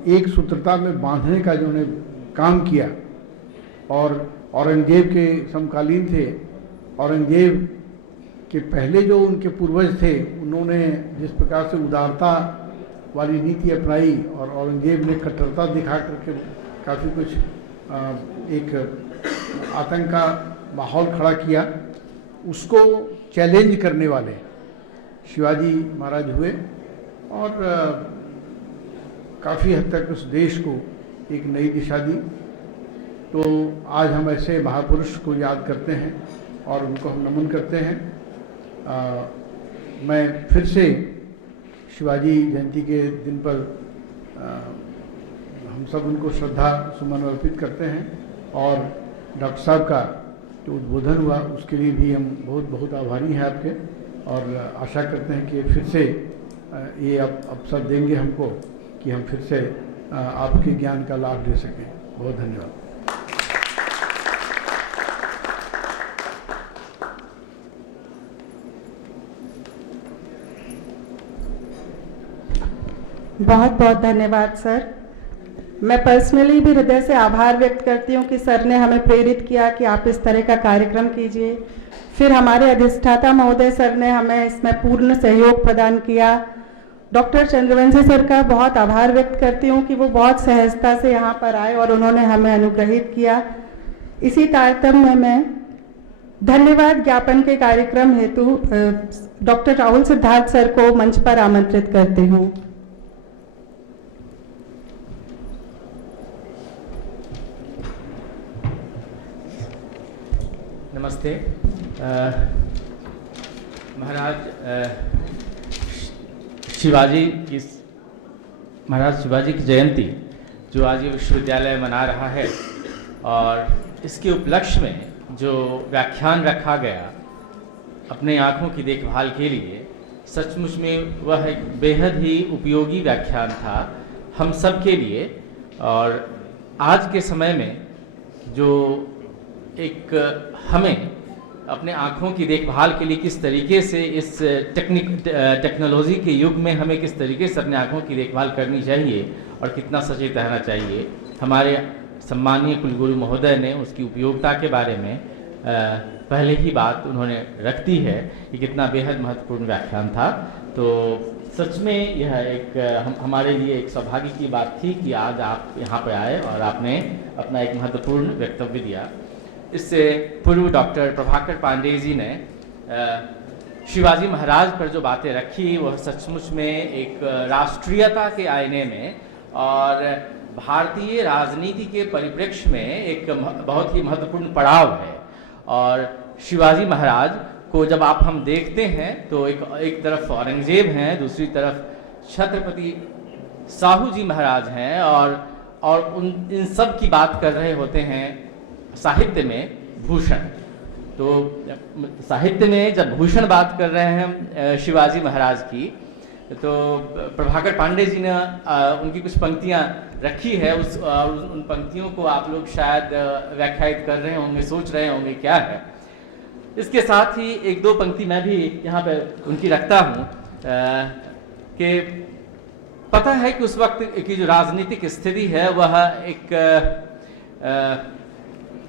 एक सूत्रता में बांधने का जो उन्होंने काम किया, और औरंगजेब के समकालीन थे, औरंगजेब के पहले जो उनके पूर्वज थे, उन्होंने जिस प्रकार से उदारता वाली नीति अपनाई, और औरंगजेब ने कट्टरता दिखा करके काफ़ी कुछ एक आतंक का माहौल खड़ा किया, उसको चैलेंज करने वाले शिवाजी महाराज हुए, और काफ़ी हद तक उस देश को एक नई दिशा दी। तो आज हम ऐसे महापुरुष को याद करते हैं और उनको हम नमन करते हैं। मैं फिर से शिवाजी जयंती के दिन पर हम सब उनको श्रद्धा सुमन अर्पित करते हैं, और डॉक्टर साहब का जो उद्बोधन हुआ उसके लिए भी हम बहुत बहुत आभारी हैं आपके, और आशा करते हैं कि फिर से ये अवसर देंगे हमको कि हम फिर से आपके ज्ञान का लाभ ले सकें। बहुत धन्यवाद। बहुत बहुत धन्यवाद सर। मैं पर्सनली भी हृदय से आभार व्यक्त करती हूँ कि सर ने हमें प्रेरित किया कि आप इस तरह का कार्यक्रम कीजिए। फिर हमारे अधिष्ठाता महोदय सर ने हमें इसमें पूर्ण सहयोग प्रदान किया। डॉक्टर चंद्रवंशी सर का बहुत आभार व्यक्त करती हूँ कि वो बहुत सहजता से यहाँ पर आए और उन्होंने हमें अनुग्रहित किया। इसी तारतम्य में धन्यवाद ज्ञापन के कार्यक्रम हेतु डॉक्टर राहुल सिद्धार्थ सर को मंच पर आमंत्रित करती हूँ। नमस्ते महाराज शिवाजी की जयंती जो आज ये विश्वविद्यालय मना रहा है और इसके उपलक्ष्य में जो व्याख्यान रखा गया अपने आँखों की देखभाल के लिए, सचमुच में वह एक बेहद ही उपयोगी व्याख्यान था हम सब के लिए। और आज के समय में जो एक हमें अपने आँखों की देखभाल के लिए किस तरीके से इस टेक्नोलॉजी के युग में हमें किस तरीके से अपने आँखों की देखभाल करनी चाहिए और कितना सचेत रहना चाहिए, हमारे सम्मानीय कुलगुरु महोदय ने उसकी उपयोगिता के बारे में पहले ही बात उन्होंने रख दी है कि कितना बेहद महत्वपूर्ण व्याख्यान था। तो सच में यह एक हमारे लिए एक सौभाग्य की बात थी कि आज आप यहाँ पर आए और आपने अपना एक महत्वपूर्ण वक्तव्य दिया। इससे पूर्व डॉक्टर प्रभाकर पांडे जी ने शिवाजी महाराज पर जो बातें रखी वह सचमुच में एक राष्ट्रीयता के आईने में और भारतीय राजनीति के परिप्रेक्ष्य में एक बहुत ही महत्वपूर्ण पड़ाव है। और शिवाजी महाराज को जब हम देखते हैं तो एक तरफ औरंगजेब हैं, दूसरी तरफ छत्रपति साहू जी महाराज हैं और इन सब की बात कर रहे होते हैं साहित्य में भूषण। तो साहित्य में जब भूषण बात कर रहे हैं शिवाजी महाराज की, तो प्रभाकर पांडे जी ने उनकी कुछ पंक्तियां रखी है। उन पंक्तियों को आप लोग शायद व्याख्यायित कर रहे होंगे, सोच रहे होंगे क्या है। इसके साथ ही एक दो पंक्ति मैं भी यहाँ पे उनकी रखता हूँ कि पता है कि उस वक्त की जो राजनीतिक स्थिति है वह एक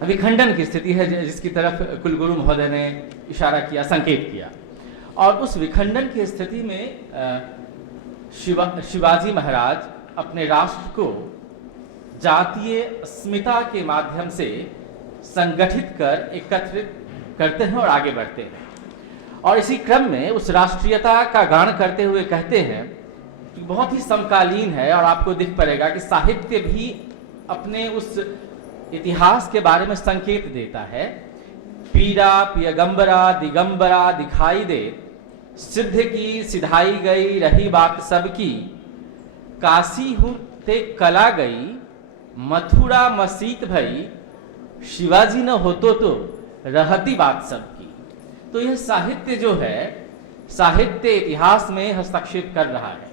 विखंडन की स्थिति है जिसकी तरफ कुलगुरु महोदय ने इशारा किया, संकेत किया। और उस विखंडन की स्थिति में शिवाजी महाराज अपने राष्ट्र को जातीय अस्मिता के माध्यम से संगठित कर एकत्रित करते हैं और आगे बढ़ते हैं। और इसी क्रम में उस राष्ट्रीयता का गान करते हुए कहते हैं कि बहुत ही समकालीन है और आपको दिख पड़ेगा कि साहित्य भी अपने उस इतिहास के बारे में संकेत देता है। पीड़ा पियगंबरा दिगंबरा दिखाई दे, सिद्ध की सिधाई गई रही बात सबकी, काशी हूँ ते कला गई, मथुरा मसीत भई, शिवाजी न होतो तो रहती बात सबकी। तो यह साहित्य जो है, साहित्य इतिहास में हस्तक्षेप कर रहा है।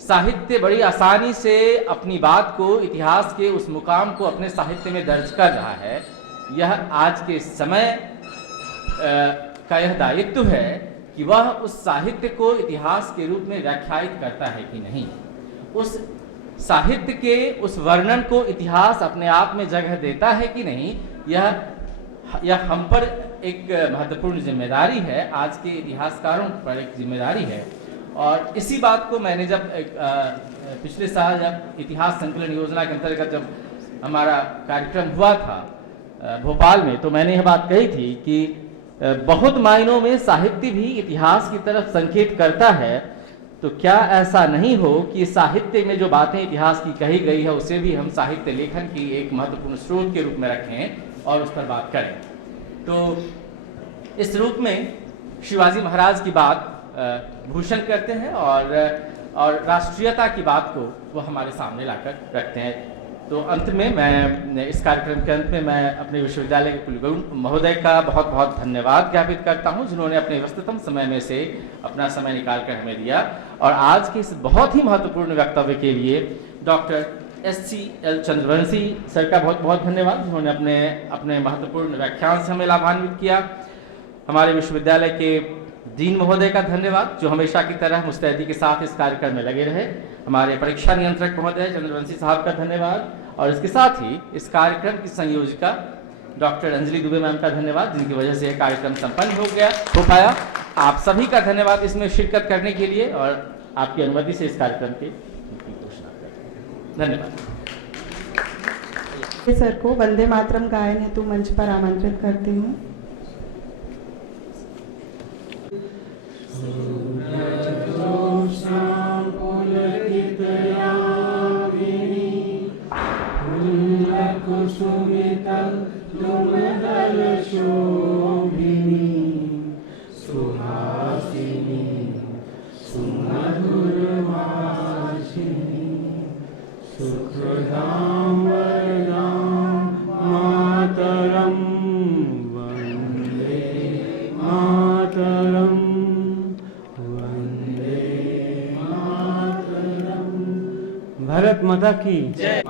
साहित्य बड़ी आसानी से अपनी बात को, इतिहास के उस मुकाम को अपने साहित्य में दर्ज कर रहा है। यह आज के समय का यह दायित्व है कि वह उस साहित्य को इतिहास के रूप में व्याख्यायित करता है कि नहीं, उस साहित्य के उस वर्णन को इतिहास अपने आप में जगह देता है कि नहीं। यह हम पर एक महत्वपूर्ण जिम्मेदारी है, आज के इतिहासकारों पर एक जिम्मेदारी है। और इसी बात को मैंने जब पिछले साल जब इतिहास संकलन योजना के अंतर्गत जब हमारा कार्यक्रम हुआ था भोपाल में, तो मैंने यह बात कही थी कि बहुत मायनों में साहित्य भी इतिहास की तरफ संकेत करता है। तो क्या ऐसा नहीं हो कि साहित्य में जो बातें इतिहास की कही गई है उसे भी हम साहित्य लेखन की एक महत्वपूर्ण स्रोत के रूप में रखें और उस पर बात करें। तो इस रूप में शिवाजी महाराज की बात भूषण करते हैं और राष्ट्रीयता की बात को वो हमारे सामने लाकर रखते हैं। तो अंत में मैं इस कार्यक्रम के अंत में मैं अपने विश्वविद्यालय के कुलगुरु महोदय का बहुत बहुत धन्यवाद ज्ञापित करता हूं, जिन्होंने अपने व्यस्ततम समय में से अपना समय निकाल कर हमें दिया। और आज के इस बहुत ही महत्वपूर्ण वक्तव्य के लिए डॉक्टर SCL चंद्रवंशी सर का बहुत बहुत धन्यवाद, जिन्होंने अपने महत्वपूर्ण व्याख्यान से हमें लाभान्वित किया। हमारे विश्वविद्यालय के डीन महोदय का धन्यवाद जो हमेशा की तरह मुस्तैदी के साथ इस कार्यक्रम में लगे रहे। हमारे परीक्षा नियंत्रक महोदय चंद्रवंशी साहब का धन्यवाद, और इसके साथ ही इस कार्यक्रम की संयोजिका डॉक्टर अंजलि दुबे मैम का धन्यवाद, जिनकी वजह से यह कार्यक्रम संपन्न हो पाया। आप सभी का धन्यवाद इसमें शिरकत करने के लिए, और आपकी अनुमति से इस कार्यक्रम की घोषणा करते हैं। धन्यवाद। सर को वंदे मातरम गायन हेतु मंच पर आमंत्रित करती हूँ। भारत माता की जय।